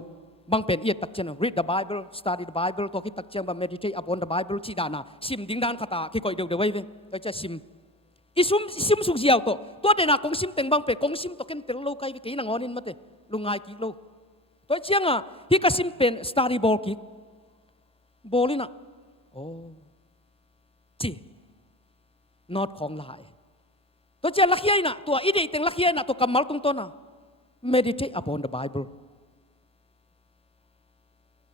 bang pen iet tak chen read the bible study the bible to ki tak chen ba meditate upon the bible chi dana sim ding dan khata ki koi deu de wei ve ka cha sim isum su jiao to de na kong sim teng bang pe kong sim to ken tel lo kai ve ke na ngonin mate lungai ki lo to chianga hi ka sim pen study ball ki bolina oh chi not khong lai to cha lakhia na to ide teng lakhia na to kamal tung to na meditate upon the bible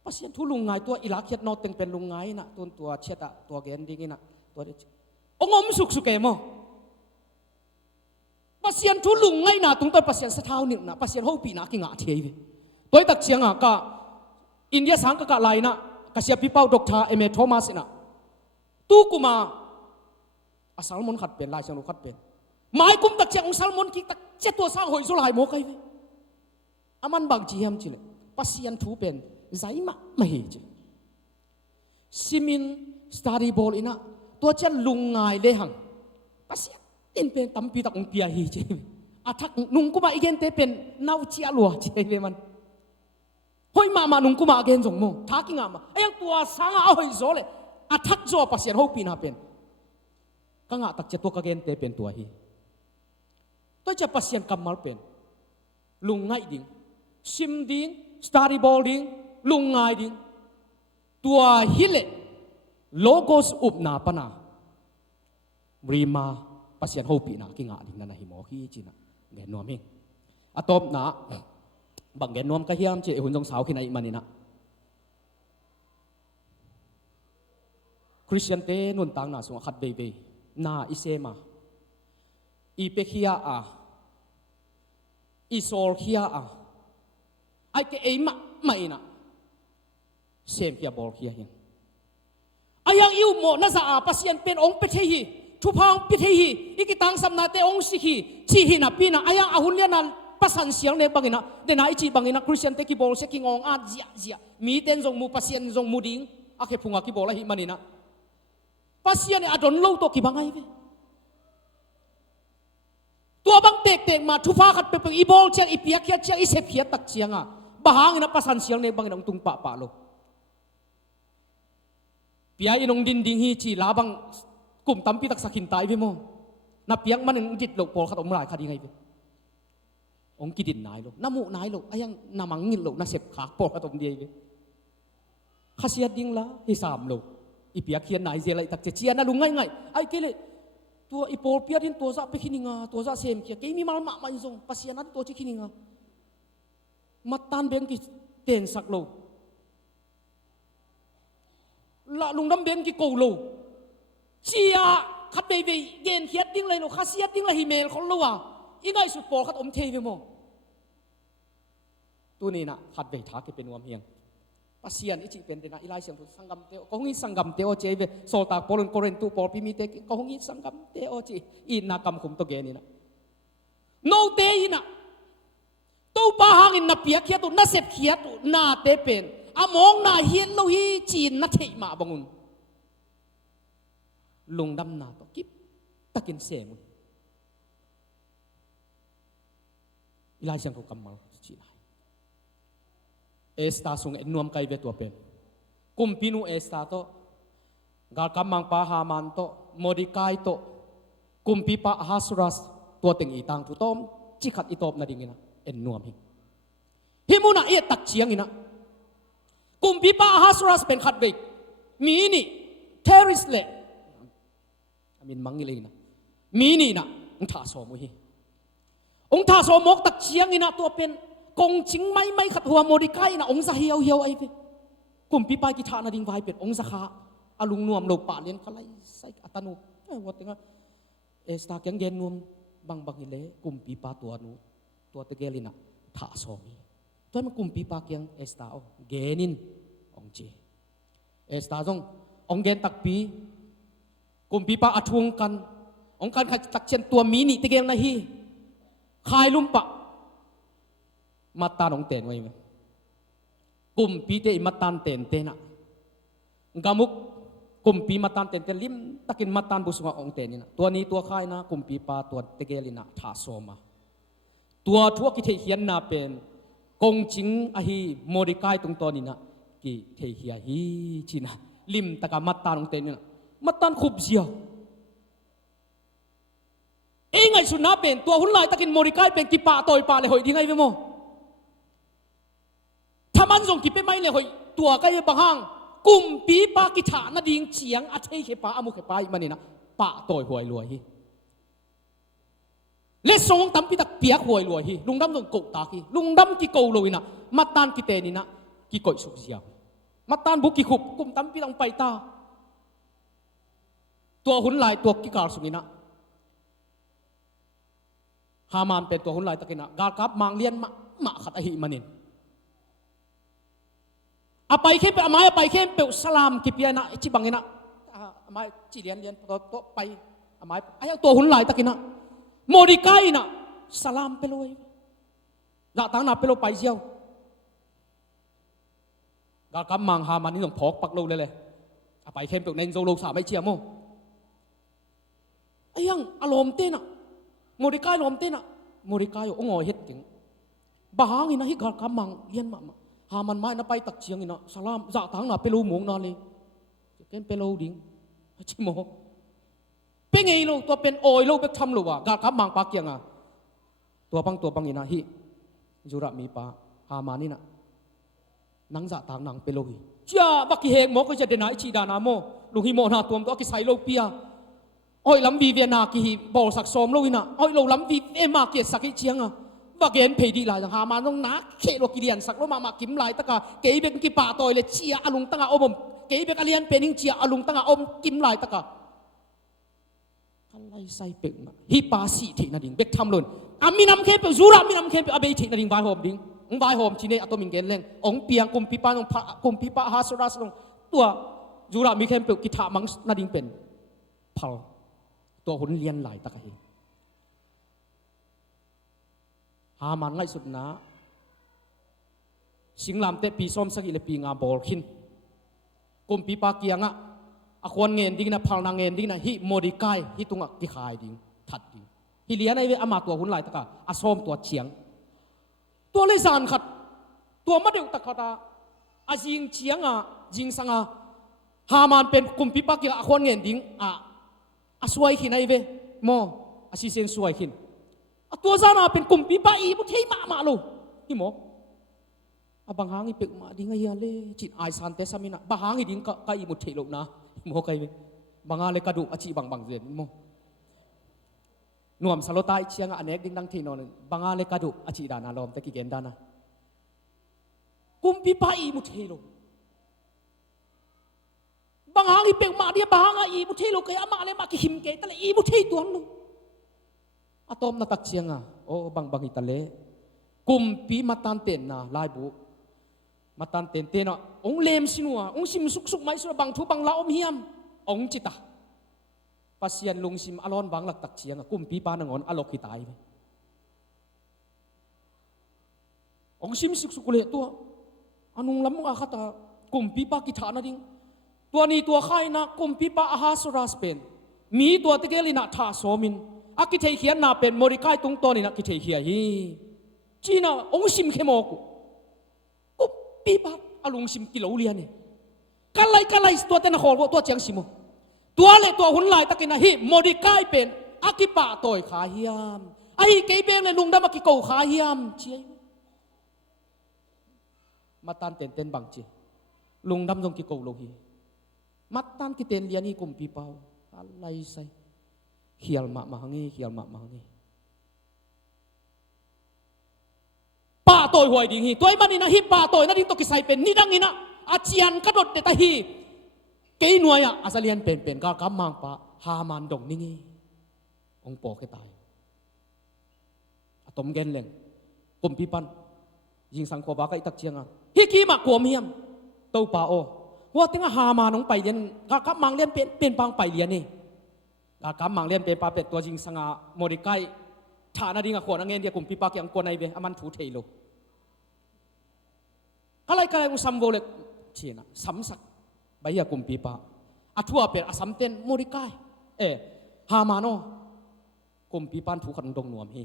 pasian thu lungai to ilakhiat no teng pen lungai na tun tua cheta to gen ding ina to de ongom suk su ke mo pasian thu lungai na tung to pasian sa thau ni na pasian ho pi na ki nga thei ve toy tak chianga ka india sang ka lai na ka sia pi pau dr eme thomas ina tu kuma asalmon khat pen lai sang khat pen mai kum tak chiang salmon ki tak che to sang hoi zo lai mo kai ve aman bang chi ham chile pasian thu pen zai ma hi chi simin study ball ina to chan lungai le hang pasian in pen tampi tak ong pia hi chi athak nung kuma igen te pen nau chia lua chi ve man hoi ma nung kuma again jong mo thaki nga ma ayang tua sanga a hoi zo le athak zo pasian ho pi na pen ka nga tak che to ka gen te pen tua hi to cha pasian kamal pen lungai ding sim ding study ball ding lungai ding tua hile logos up na pana rima pasian ho pi na ki nga ding na hi mo hi china nge nom hi atop na bang gen nom ka hiam che hun jong saw khinai manina christian te nun tang na sung khat be na isema ipekhia a isol khia a ai ke ei ma mai na sem kia bol kia hin ayang iu mo na za a pasian pen ong pe thei hi thu phang pe thei hi ikitang sam na te ong si hi chi hi na pi na ayang ahun ya na pasan siang ne bangina de na ichi bangina christian te ki bol se ki ngong a zia mi ten jong mu pasian jong mu ding a khe phunga ki bol hi manina pasian a don lo to ki bangai ve tua bang tek ma thu pha khat pe pe i bol chiang i piak khia chiang i sep khia tak chianga bahang ina pasan siang ne bangina tung pa lo pia inong din ding hi chi labang kum tampi tak sakin tai ve mo na piang man ng dit lo pol khat om lai khadi ngai ve ong ki din nai lo namu nai lo ayang namang ngil lo na sep khak pol khat om dei ve khasia ding la hi sam lo i piak khian nai je lai tak che chia na lu ngai ai ke le tua ipol pia din to za pe khininga to za sem kia ke mi mal ma man zong pasian at to chi khininga matan beng ki ten sak lo la lungdam beng ki ko lo chia khat be be gen khiat ding lai lo khasia ding la hi mel khol lo wa ingai su pol khat om thei ve mo tu ni na khat be tha ke pen wam hiang pasian ichi pen de na ilai siang tu sangam te ko ngi sangam te o che ve sol tak polon koren tu pol pi mi te ko ngi sangam te o chi in na kam khum to ge ni na no te ina to pa hang in na pia khia tu na sep khia tu na te pen among na hian lo hi chin na thei ma bangun lungdam na to kip takin sem ilai siang tu kamal chi na esta sung ennuam kai ve to pen kumpinu esta to gal kamang pa haman to modikai to kumpi pa hasuras to teng itang tu tom chi khat itop na dingina ennuam hi himuna e tak chiang ina kumpi pa hasuras pen khat ve mi ni terrorist le amin mangile na mini na ong tha so mo hi ong tha so mok tak chiang ina to pen kong ching mai khat huwa Mordecai na ong za hiao ai pe kumpi pa ki tha na ding vai pet ong za kha alung nuam lo pa len khalai sai atanu watenga esta kyang gen nuam bang ile kumpi pa tua te gelina tha so mi toy ma kumpi pa kyang esta o genin ong che esta jong ong gen tak pi kumpi pa athung kan ong kan kha tak chen tua mi ni te gel na hi khai lum pa mata nong ten wai me kumpi te matan ten te na gamuk kumpi matan ten te lim takin matan busunga ong ten na tua ni tua khai na kumpi pa tua te gelina tha soma tua thua ki thei hian na pen kong ching a hi Mordecai tung to ni na ki thei hia hi china lim taka matan ong ten na matan khub zia ngai su na pen tua hun lai takin Mordecai pen ki pa toy pa le hoi dingai ve mo thaman jong ki pe mai le hoi tua kai bahang kum pi pa ki tha na ding chiang a thei khe pa amu khe pa mani na pa toy hoi luai hi le song tam pi tak piak hoi luai hi lungdam dong ko ta ki lungdam ki ko loina matan ki te ni na ki koi suk zia matan bu ki khup kum tam pi dang pai ta tua hun lai tua ki kar sungina Haman pen tua hun lai takina gal kap mang lian ma khat a hi manin apai khem pe amai apai khem pe salam ki piana chi bangina amai chi lian to pai amai ai tua hun lai takina Mordecai na salam pe loi da tang na pe lo pai jiao gal kap mang Haman ni dong phok pak lo le apai khem pe nen zo lo sa mai chia mo ayang alom te na Mordecai lom te na Mordecai ong oi het ting bahang ina hi gal kamang lian ma Haman mai na pai tak chiang ina salam za tang na pelo mong na le ken pelo ding chi mo pe ngei lo to pen oi lo bek tham lo wa gal kamang pa kyang a tua bang ina hi jura mi pa Haman ni na nang za tang nang pelo hi chia baki hek mo ko ja de na chi da na mo lu hi mo na tuam to ki sai lo pia oi lam vi Vienna ki hi bol sak som lo ina oi lo lam vi ema ki sak hi chiang a wa gen phei di la ha ma nong na khe lo ki lian sak lo ma kim lai taka ke bek ki pa toy le chia alung tanga om ke bek alian pening chia alung tanga om kim lai taka kalai sai pek na hi pa si the na ding bek tham lon aminam khe pe zura aminam khe pe abe the na ding vai hom ding ong vai hom chi ne atomin gen leng ong piang kum pi pa nong kum pi pa ha soras long tua zura mi khe pe ki tha mang na ding pen phalตัวหุ่นเลียนหลายตะกี้หามันไล่สุดนะสิงลำเตะปีส้มสักอีเลปีงาบอลขินกุมปีปาเกียงอ่ะอควรเงินดิ้งนะพังนางเงินดิ้งนะฮิโมดิไกฮิตุงอ่ะกิขายดิ้งถัดดิ้งฮิเลียนไอ้เวอามาตัวหุ่นหลายตะกี้อาส้มตัวเฉียงตัวเลยสานขัดตัวมาเดือดตะขัดอาจิงเฉียงอ่ะจิงสังอ่ะหามันเป็นกุมปีปาเกียงอควรเงินดิ้งอ่ะสวยขินไอเวโมอาศิเซนสวยขินตัวซานาเป็นกลุ่มปีปาอีบุเทมาลูที่โมบางหางอีเป็กมาดิ้งไงยาเลจิตไอซันเตสามินะบางหางอีดิ้งก็อีบุเทลูกนะโมไกเวบางอะไรกระดูกอาชีบางเรียนโมนวมสโลตายเชียงอันเอกดิ้งดังที่นอนบางอะไรกระดูกอาชีดานาลอมตะกี้เกนดานะกลุ่มปีปาอีบุเทลูบางหางอีเป็กมาเดียบางอีบุเทโลกยามาเลยมากิหิมเกตเลยอีบุเทตัวนู้อะตอมนักเชียงอ่ะโอ้บางอีตะเลกุมปีมาตันเต็นนะลายบุมาตันเต็นเต็นอ่ะองเลมสินัวองซิมสุกไม่สุดบางทุบางลาอมเฮียมองจิตาปัสยันลุงซิมอลอนบางหลักตักเชียงอ่ะกุมปีปานงอนอลอกิตายองซิมสุกเลยตัวอนุงลำมุงอาคตากุมปีปากิฐานะดิ้งตัวนี้ตัวข้านะกุมพิปะอาฮาสราสเป็นมีตัวตะเกลินะทาโสมินอากิเทเขียนนาเป็นโมริกายตุงตัวนี่นะกิเทเขียฮีจีน่าองซิมเคโมกุกุมพิปะอลุงซิมกิโลเลียนี่กันไลตัวเตนะขอตัวเจียงซิโมตัวเล็ตัวหุ่นลายตะกินะฮีโมริกายเป็นอากิปะตัวขาเฮียมไอ้เกยเบงเลยลุงดำมากิโกขาเฮียมเชียมาตันเต้นบางจีลุงดำตรงกิโกโลฮี matan kita liani kumpi pau alai sai hial mak mahangi pa toy huai ding hi toy mani na hi pa toy na ding to kisai pen ni dang ina achian ka dot te ta hi ke nuaya asalian pen ka kamang pa ha man dong ningi ong po ke tai atom gen leng kumpi pan jing sang ko ba ka itak chianga hi ki ma ko miam to pa oว่าถึงหามาน้องไปเรียนก็มังเรียนเป็นปังไปเรียนนี่ก็มังเรียนเป็นปาเป็ดตัวจริงสังอาโมดิไกฐานะดิ่งขวานเงินเดียกลุ่มปีปากยังกวนในเบอมันถูเทโลอะไรอุสัมโวเล็กเชียนะสัมสักใบยากลุ่มปีปาอัทั่วเป็นอสัมเต็นโมดิไกหามาโนกลุ่มปีปานถูขันดงหนวมฮี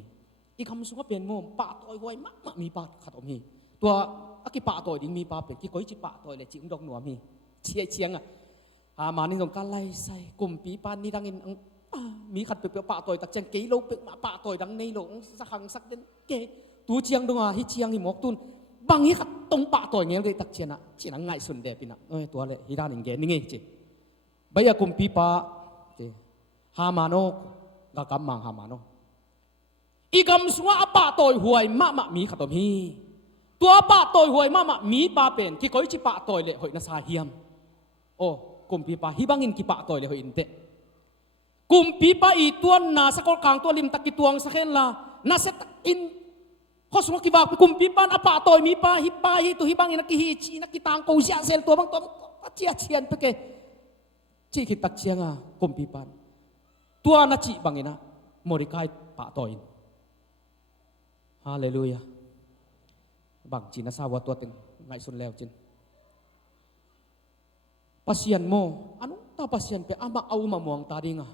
อีคำสุขเป็นโมปะต่อยไว้มากมีปะขัดอมฮีตัวอากิปะต่อยดิ่งมีปาเป็ดกี่ก้อยจิปะต่อยเลยจิงดงหนวมฮีเชียงหามานี่ตรงกันไล่ใส่กลุ่มปีปานนี่ดังอินมีขัดเปรี้ยวปะต่อยตักเจงกี่โลเปปะต่อยดังในหลงสักครั้งสักเด่นเกตูเชียงดงฮิเชียงฮิหมอกตุนบางฮิขัดตรงปะต่อยเงี้ยเลยตักเชียนะเชียงง่ายสุดเด็ดปีน่ะตัวเลยฮิดานิงเกนี่ไงเจใบยากลุ่มปีปาเจหามาโนกะกำมังหามาโนอีกำสัวปะต่อยหวยมะมีขัดตมฮีตัวปะต่อยหวยมะมีปาเป็นที่ก้อยจิปะต่อยเลยหอยนาซาเฮียมโอ้กุมปีปาฮิบังอินกิปะต่อยเลยหอยอินเตกุมปีปาอีตัวนาสกอลกลางตัวริมตะกิตวงสักเห็นละนาเซตอินข้อสมกิบากกุมปีปานปะต่อยมีปาฮิตัวฮิบังอินนักฮิชีนักกิตังกูเสียเซลตัวบางตัวเจียเชียนไปเกจีกิตักเชียงอ่ะกุมปีปานตัวนักจีบังอินะโมริกายปะต่อยฮาเลลูยาบางจีนสาวตัวตึงไงสุดแล้วจินpasien mo anu ta pasien pe ama au ma muang ta dinga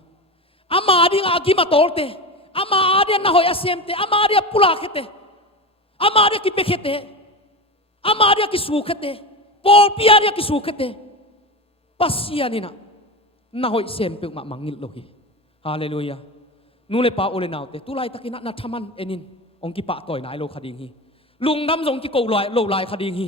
ama dinga agi ma tolte ama dia na hoy asemte ama dia pula khete ama dia ki pekhete ama dia ki sukhete pol pia dia ki sukhete pasien ina na hoy sempe ma mangil lohi haleluya nule pa ole naute tulai takina na thaman enin ong ki pa toy nai lo khading hiลุงน้ำทรงที่เกาลอยโลลายคดีฮี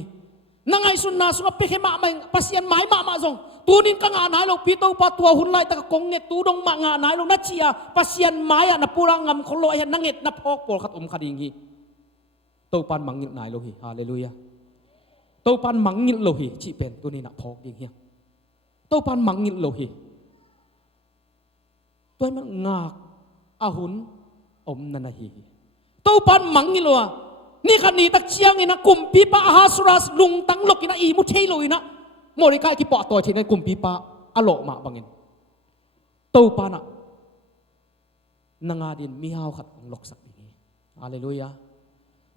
นั่งไงสุนนาสุนเปเข้มาไม่ปัสยันไม้มาทรงตูนินกังอาหนายลงปีโตปัตัวหุ่นไล่ตะกงเงตตูดงมางาหนายลงนัชเชียปัสยันไม้อะนับปูรังงำคนลอยนั่งเงตนับพอกปอลขัดคดีฮีโตปันมังงิลนายโลหิฮาเลลูยาโตปันมังงิลโลหิจีเป็นตัวนี้นับพอกดีฮีโตปันมังงิลโลหิตัวมันงากอาหุนอมนันฮีโตปันมังงิลวะนี่ขันนี้ตักเชียงนะกลุ่มปีปะอาหาสุรัสลุงตั้งหลกินะอีมุเทลอยนะโมริกาที่ปะต่อที่ในกลุ่มปีปะอโลมาบังเงินโตปานะนางาดินมีฮาวขัดองหลกสักอย่างนี้ฮาเลลูยา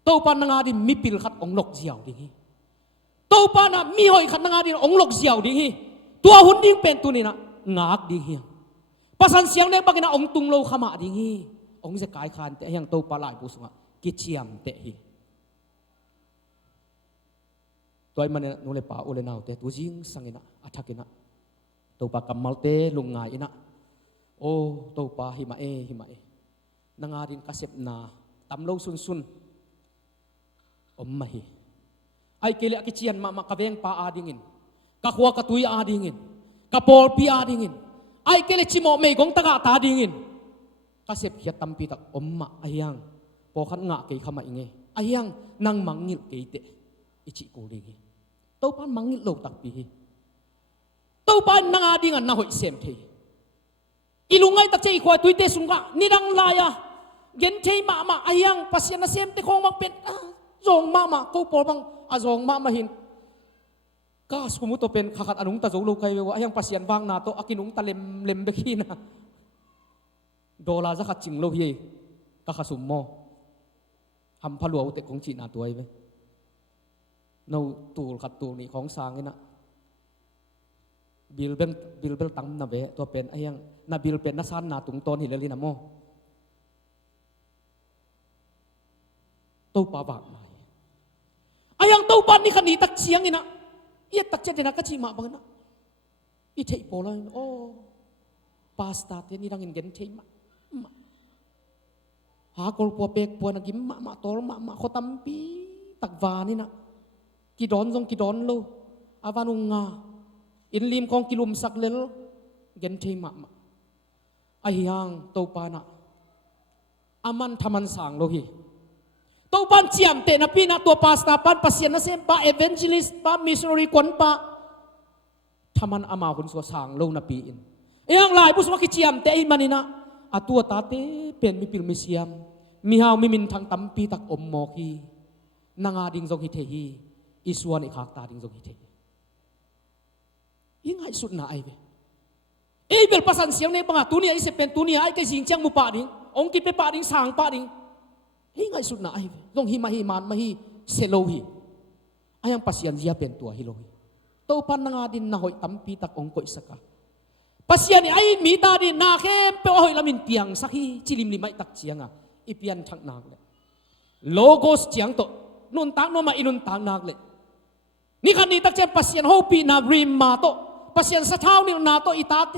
โตปานางาดินมีปิลขัดองหลกเจียวอย่างนี้โตปานะมีหอยขัดนางาดินองหลกเจียวอย่างนี้ตัวหุ่นดิ้งเป็นตัวนี้นะงากอย่างนี้ภาษาเสียงในบังเงินองตุงโลขมาอย่างนี้องจะกายคานแต่ยังโตปาลายบุษงะกิเชียมเตะฮีตัวมันนู่นเลยป่าโอเลนาวเตตัวจิงสังอินะอัฐกินะตัวปากำมัลเตลุงไงอินะโอ้ตัวปาหิมาเอนางาดินกาเสบนาตำโลซุนอมมาฮีไอเกลียกิเชียนมากระเวงปาอาดิงินกะขัวกะตุยอาดิงินกะปอลปีอาดิงินไอเกลียชิโมเมกงตะกะตาดิงินกาเสบเขียตัมปีตักอมมาไอยังพอขันงะเกยขมาอิงเงไอยังนางมังงิลเกยเตอิจิกูดิงเต้าปานมังงิลโลตักปีเต้าปานนางอาดิงันนาหอยเซมเทอีลุงไงตักเจอีควายตุยเตสุงกะนี่ดังลายะเย็นเทมาไอยังปัสยานาเซมเตคงมังเป็นจงมากูปอลบังจงมาหินก็สมมุติเป็นขัดอนุงตะโจลูกใครว่าไอยังปัสยานบางนาโตอากินุงตะเลมเบกีนะโดลาจะขัดจิงโลฮีก็ขัดสมโมทำพลัวอุตเตของจีนาตัวไอ้เราตูขัดตูนี่ของสางนี่นะบิลเบลตั้งนาเบตัวเป็นไอ้ยังนาบิลเป็นนักสานนาตุงตอนหิเลลีนาโมตู้ปาบากมาไอ้ยังตู้ปานนี่ขันนี้ตักเชียงนี่นะเอียตักเจดินักกะจีมาบังนะอีเทโปเลยโอ้ปาสตาเตนี่ดังเงินเทมาหากอลปัวเปกปัวนักกิมมาตอลมาขตัมปีตักวานี่นะกิดอนซงกิดอนโลอาวานุงงา อินลิมของกิลุมสักเลลเกนเทมาไอยังโตปานะอามันทำมันสั่งโลหิโตปันเจียมเตนะปีนะตัวปาสตาปันปัสยานะเซมปาเอเวนจิลิสปามิชชันนารีคนปาทำมันอามาคุณสวสั่งโลนะปีอินยังหลายผู้สมัครเจียมเตอิมันนี่นะอาตัวตาเตเป็นมิปิลมิเซียมมีฮาวมิมินทางตั้มปีตักอมโมกีนางาดิงจงฮิเทฮีอิสวานอิขากตาดิงจงฮิเทยังไงสุดน่าไอเวเบลภาษาเสียงในบางตัวนี้ไอเสเป็นตัวนี้ไอแกสิงจังมุปาดิงองค์กิเปปาดิงสางปาดิงยังไงสุดน่าไอเวลงฮิมาฮิมันมาฮิเซโลฮีอายังปัสยันเจียเป็นตัวฮิโลฮีโตปันนางาดินนาหอยตั้มปีตักองค์ก็อิสกาปัสยันไอมีตาดินนาเข้มเปโอหอยลามินเปียงสักฮีจิลิมลิไม่ตักเจียงอ่ะอีเปียนทักนากเลยโลโกสเจียงโตนุนตักโนมาอินุนตักนากเลยนี่คันนี้ตักเจนปัสยันโฮปีนาริมมาโตปัสยันสะเท้านี่นาโตอิตาเต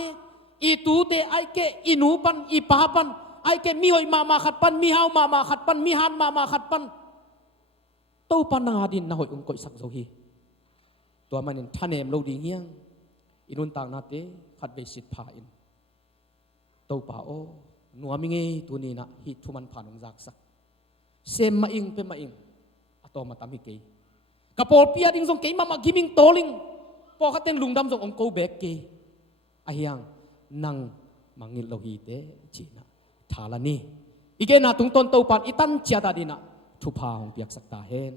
อีตูเตไอเกอินูปันอีปาปันไอเกมีหอยมาขัดปันมีฮาวมาขัดปันมีฮันมาขัดปันโตปันนางาดินนาหอยองค์ก็สักโซฮีตัวมันนี่ท่านเอมโลดีเงี้ยงอินุนตักนาเตขัดเบสิตพาอินโตป่าโอนัวมิงตัวนี้นะฮิทุมันผ่านองจากสักเซมมาอิงเป็นมาอิงอัตโตมาตามิเกยกับปอลเปียดิงส่งเกยมากิมิงโตลิงพอเขาเต้นลุงดำส่งองโกเบกเกยอายังนังมังงิลโลฮีเตจีนะทาลานีอีเกน่าตุงต้นโตปันอิตันเจียดาดินะทุพาของเปียกสักตาเฮน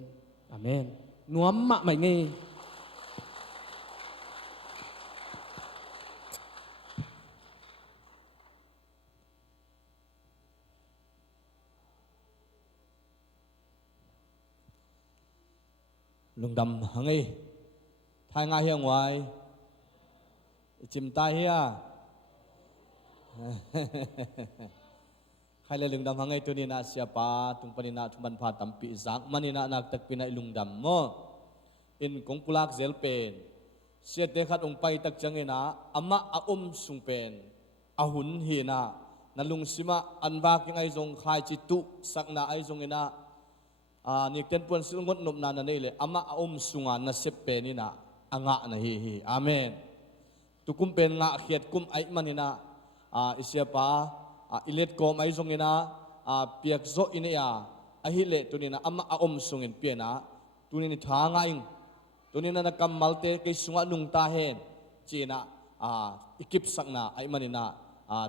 อาเมนนัวมะไม่เงยลุงดำหังไงทายง่ายเฮียงไว้จิมตายเฮียใครเลยลุงดำหังไงตัวนี้นะเสียป้าตุงปนินาทุมันพาตัมปีสักมันนี่นะนักตักปีนะลุงดำโมอินกงกุลักเซลเป็นเสียเดขัดองไปตักจังเงนะอามาอาอมสุงเป็นอาหุนเฮนะนั่นลุงสิมาอันวากยังไงทรงขายจิตุสักนาไอทรงเงนะนี่เต็นปวนสุงดนมนานี่เลยอามาอมสุงานนะเสพเป็นนี่นะอ่างะนะฮีอาเมนตุกุมเป็นงะเขียดกุมไอมันนี่นะอิเสียป้าอิเลตโกมไอทรงนี่นะเปียกโซอินี่อะฮิเลตัวนี้นะอามาอมสุงินเปียนะตัวนี้นี่ทางอิงตัวนี้นะนักกำมัลเตกิสุงะนุงตาเฮนจีนะอิกิปสักนะไอมันนี่นะ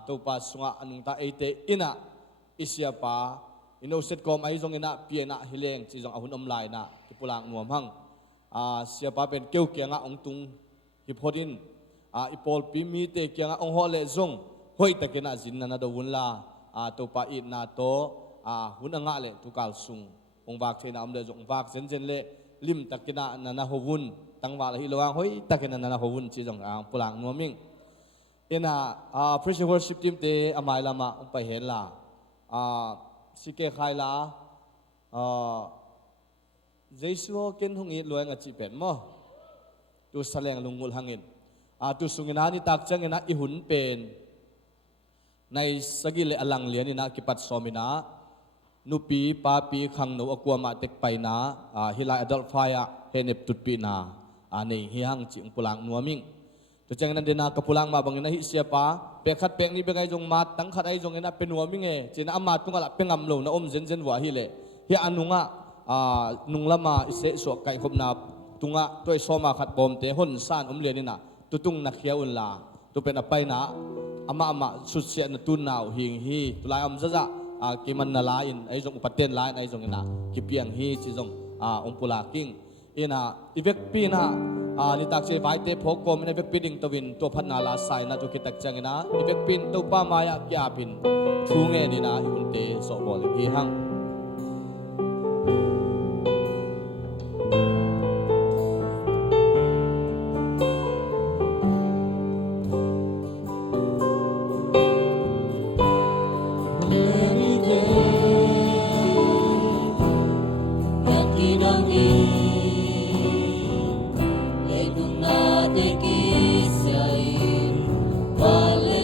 ตัวป้าสุงะนุงตาเอเตอินะอิเสียป้าอินโนเซตกอมไอซงอินะเปียนะฮิเลงจีจงอาหุนอมไลนะที่ปุลังนัวมังเสียป้าเป็นเกี่ยวเกียงะองตุงฮิพอดินอีพอลปีมีเตเกียงะองฮอเลซงห้อยตะเกนะจินนะดวุนลาตัวป้าอินาโตหุนอ่างะเลตุกาลซุงองวากเทนะอมเลจงวากเซนเซนเลลิมตะเกนะนะฮวุนตั้งวาลฮิโลอังห้อยตะเกนะนะฮวุนจีจงปุลังนัวมิงอินะPraise Worship Teamเตอามายลามาองไปเห็นละสิเกขายละเจสัวเกินหงอิลวยงจิเป็นมั้งตัวแสดงลุงกุลหังอินตัวสุงินานี่ตักจังอินะอิหุนเป็นในสกิเลอลังเลียนี่นะกิปัตสอมินะนุปีปาปีขังโนอกัวมาเต็กไปนะฮิลาอดอลฟายะเฮเนปตุดปีนานี่ฮิฮังจิงปุลังนัวมิงตัวจังนั้นเดนากับปุลังมาบางอินะฮิเสียป้าเปขัดเปงนี่เป็นไงจงมาตั้งขัดไอจงอินะเป็นนัวมิงจีน่าอามาตุงกะละเป็นงำโลนะอมเซนเซนวะฮิเลฮิอานุงะนุงละมาอิเสสวกไก่ขบนาตุงะตัวโซมาขัดปอมเตหนซานเลียนี่นะตุตุงนักเขียวอุลลาตัวเป็นอภัยนะอามาสุดเสียนตุนนาวหิงฮีตุลายอมซะจะกิมันนาลาอินไอจงอุปเทนลายไอจงอินะกิเปียงฮีจิจงองปุลากิงอินะอีเวกปีนะนิตักเชฟไอเตพกกอมในเวกปีดิงตวินตัวพันนาลาไซนะตัวคิดตักจังอินะอีเวกปีนตัวป้ามายากยาปินทูเงนี่นะอิอุนเตโซบอลฮีฮังHãy subscribe cho kênh Ghiền Mì Gõ để không bỏ lỡ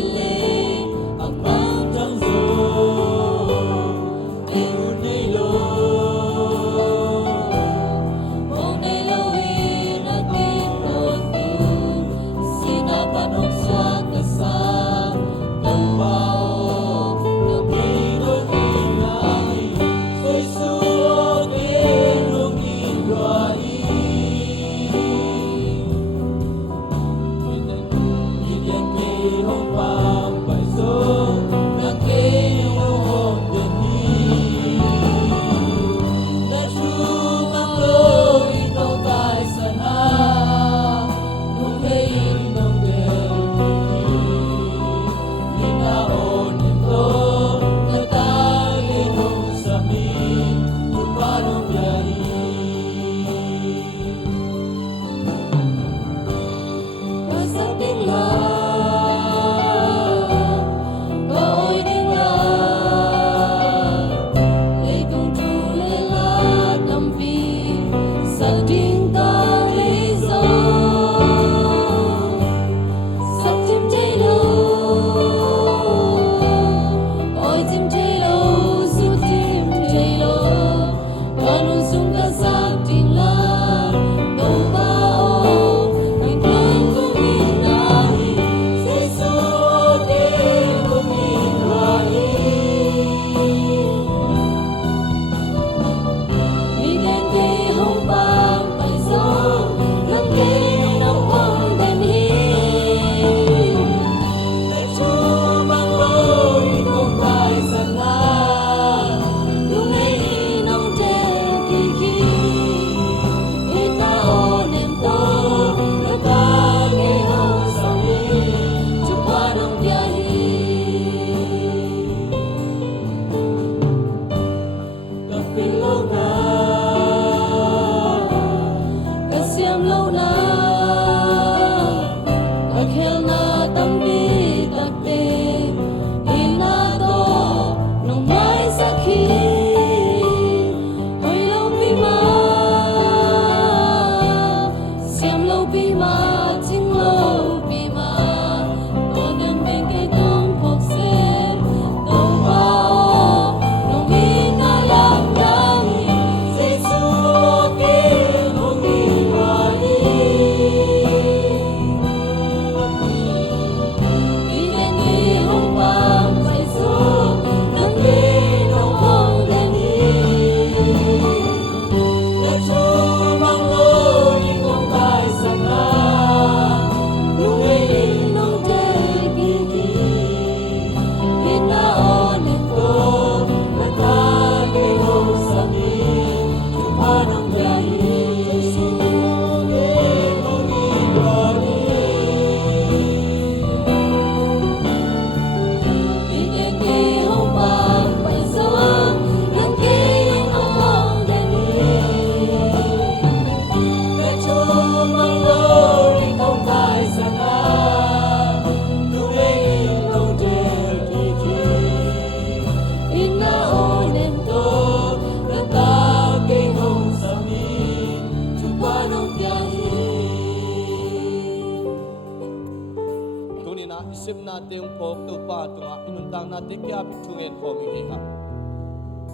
isim natin yung pok to pa tunga inuntang natin kaya pitungin ko mihiha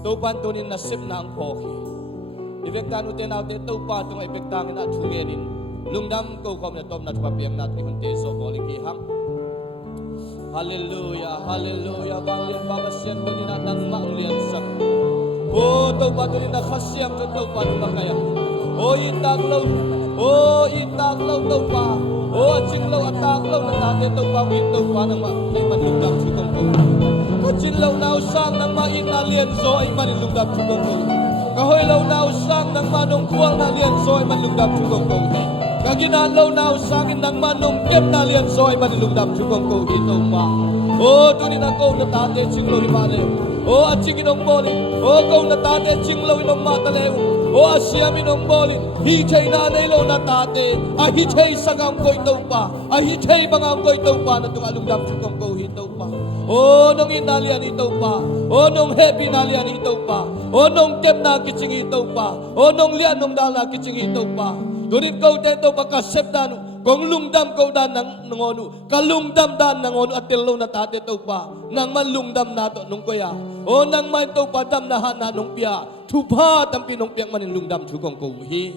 to pantunin na sim na ang poki ibektan uten natin to pa tunga ibektangin na tunginin lungdam ko kom na tom na tupapiyang natin kunti so koling hihang hallelujah hallelujah bangin babasyan ko nina nang maunglian sak o to pa tunin na kasyam to pa numakaya o itaglaw to pa o chinglaw ataglaw na natin to pa wito pa nang manlungdam chukong ko kachinlaw na usang nang mainalien so ay manlungdam chukong ko kahoylaw na usang nang manong kuwal na lienso ay manlungdam chukong ko kaginalaw na usangin nang manong kem na lienso ay manlungdam chukong ko ito pa o tunin ako na tate chinglaw ibale o at chiginong boli o kau na tate chinglaw inong matalew o asya minong boli hichay na nailaw na tate ay hichay sagam ko ito pa ay hichay bangam ko ito pa na itong alungdam chukong ko ito pa o nung inalian ito pa o nung happy nalian ito pa o nung kem na kiching ito pa o nung lian nung dala kiching ito pa dunit kau dito pa kasepdan kung lungdam kau dan ng ngonu kalungdam dan ng ngonu at tilaw na tate ito pa nang manlungdam nato nung kuya o nang man ito pa dam na hana nung piya tupat ang pinungpiyak manin lungdam chukong kuhi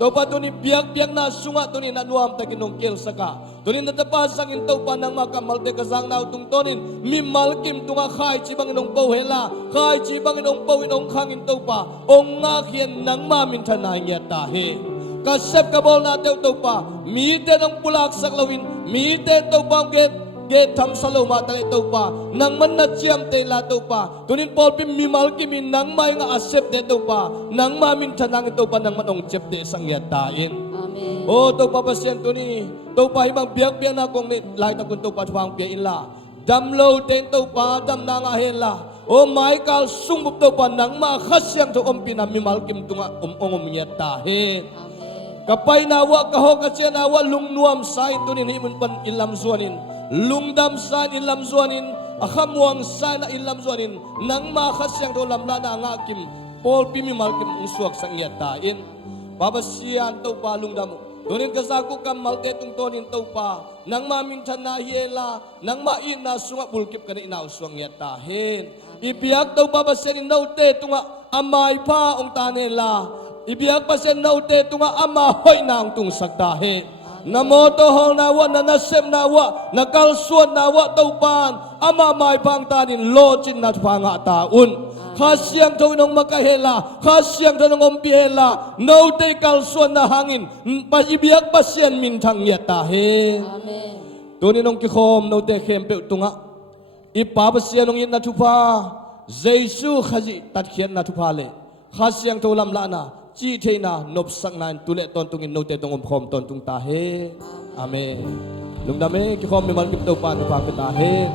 to pa to ni biyak na sunga to ni nanuam ta kinungkil saka to ni natapasang into pa nang makamalte kasang na utung tonin mimalkim tunga khai chibang inong bawhela khai chibang inong bawinong khangin to pa ong ngakien nang mamintanay niya tahi kasep kabol na to pa mite ng pulak saklawin mite to pa get tham salo mata ito pa nang mannachiam te la to pa tunin polpim mimalki min nang may nga asep de to pa nang mamin tanang ito pa nang manong chep de sang yatain amen o to pa pasyen tuni to pa ibang biyak na kong ni lai ta kun to pa twang pia ila damlo ten to pa dam na nga hela o Michael sungbup to pa nang makhasyang to ompina mimalkim tunga ongom yatahin amen kapay nawa kaho kasya nawa lungnuam sa tunin himun pan ilam suanin lungdam san ilam zuanin akamwang sana ilam zuanin nang makasyang do lamla na ngakim pol pimi malkim uswak sang yatain babasian to pa lungdam donin kasaku kam malte tung tonin to pa nang mamintan na hiela nang main na sunga bulkip kani ina uswang yatahin ibiyak to babasian note tunga amay pa ong tanela ibiyak pa sen note tunga ama hoy na ang tung sagdahe namoto hong nawa na nasem nawa nakalsuan nawa taupan ama may pangtanin lochin na pangataun kasyang to nung makahela kasyang to nung ompihela no te kalsuan na hangin pasibiyak pasyan mintang yatahe amen tunin nung kikom no te kempe tunga ipapasyan nung yin na tupa Jesu khaji tatkhian na tupale kasyang to lamlana chi thế na nộp sang nan tu lệ ton tung in nô te tung khom ton tung ta he amen lung da me ki khom me mal kim to pa pa ta he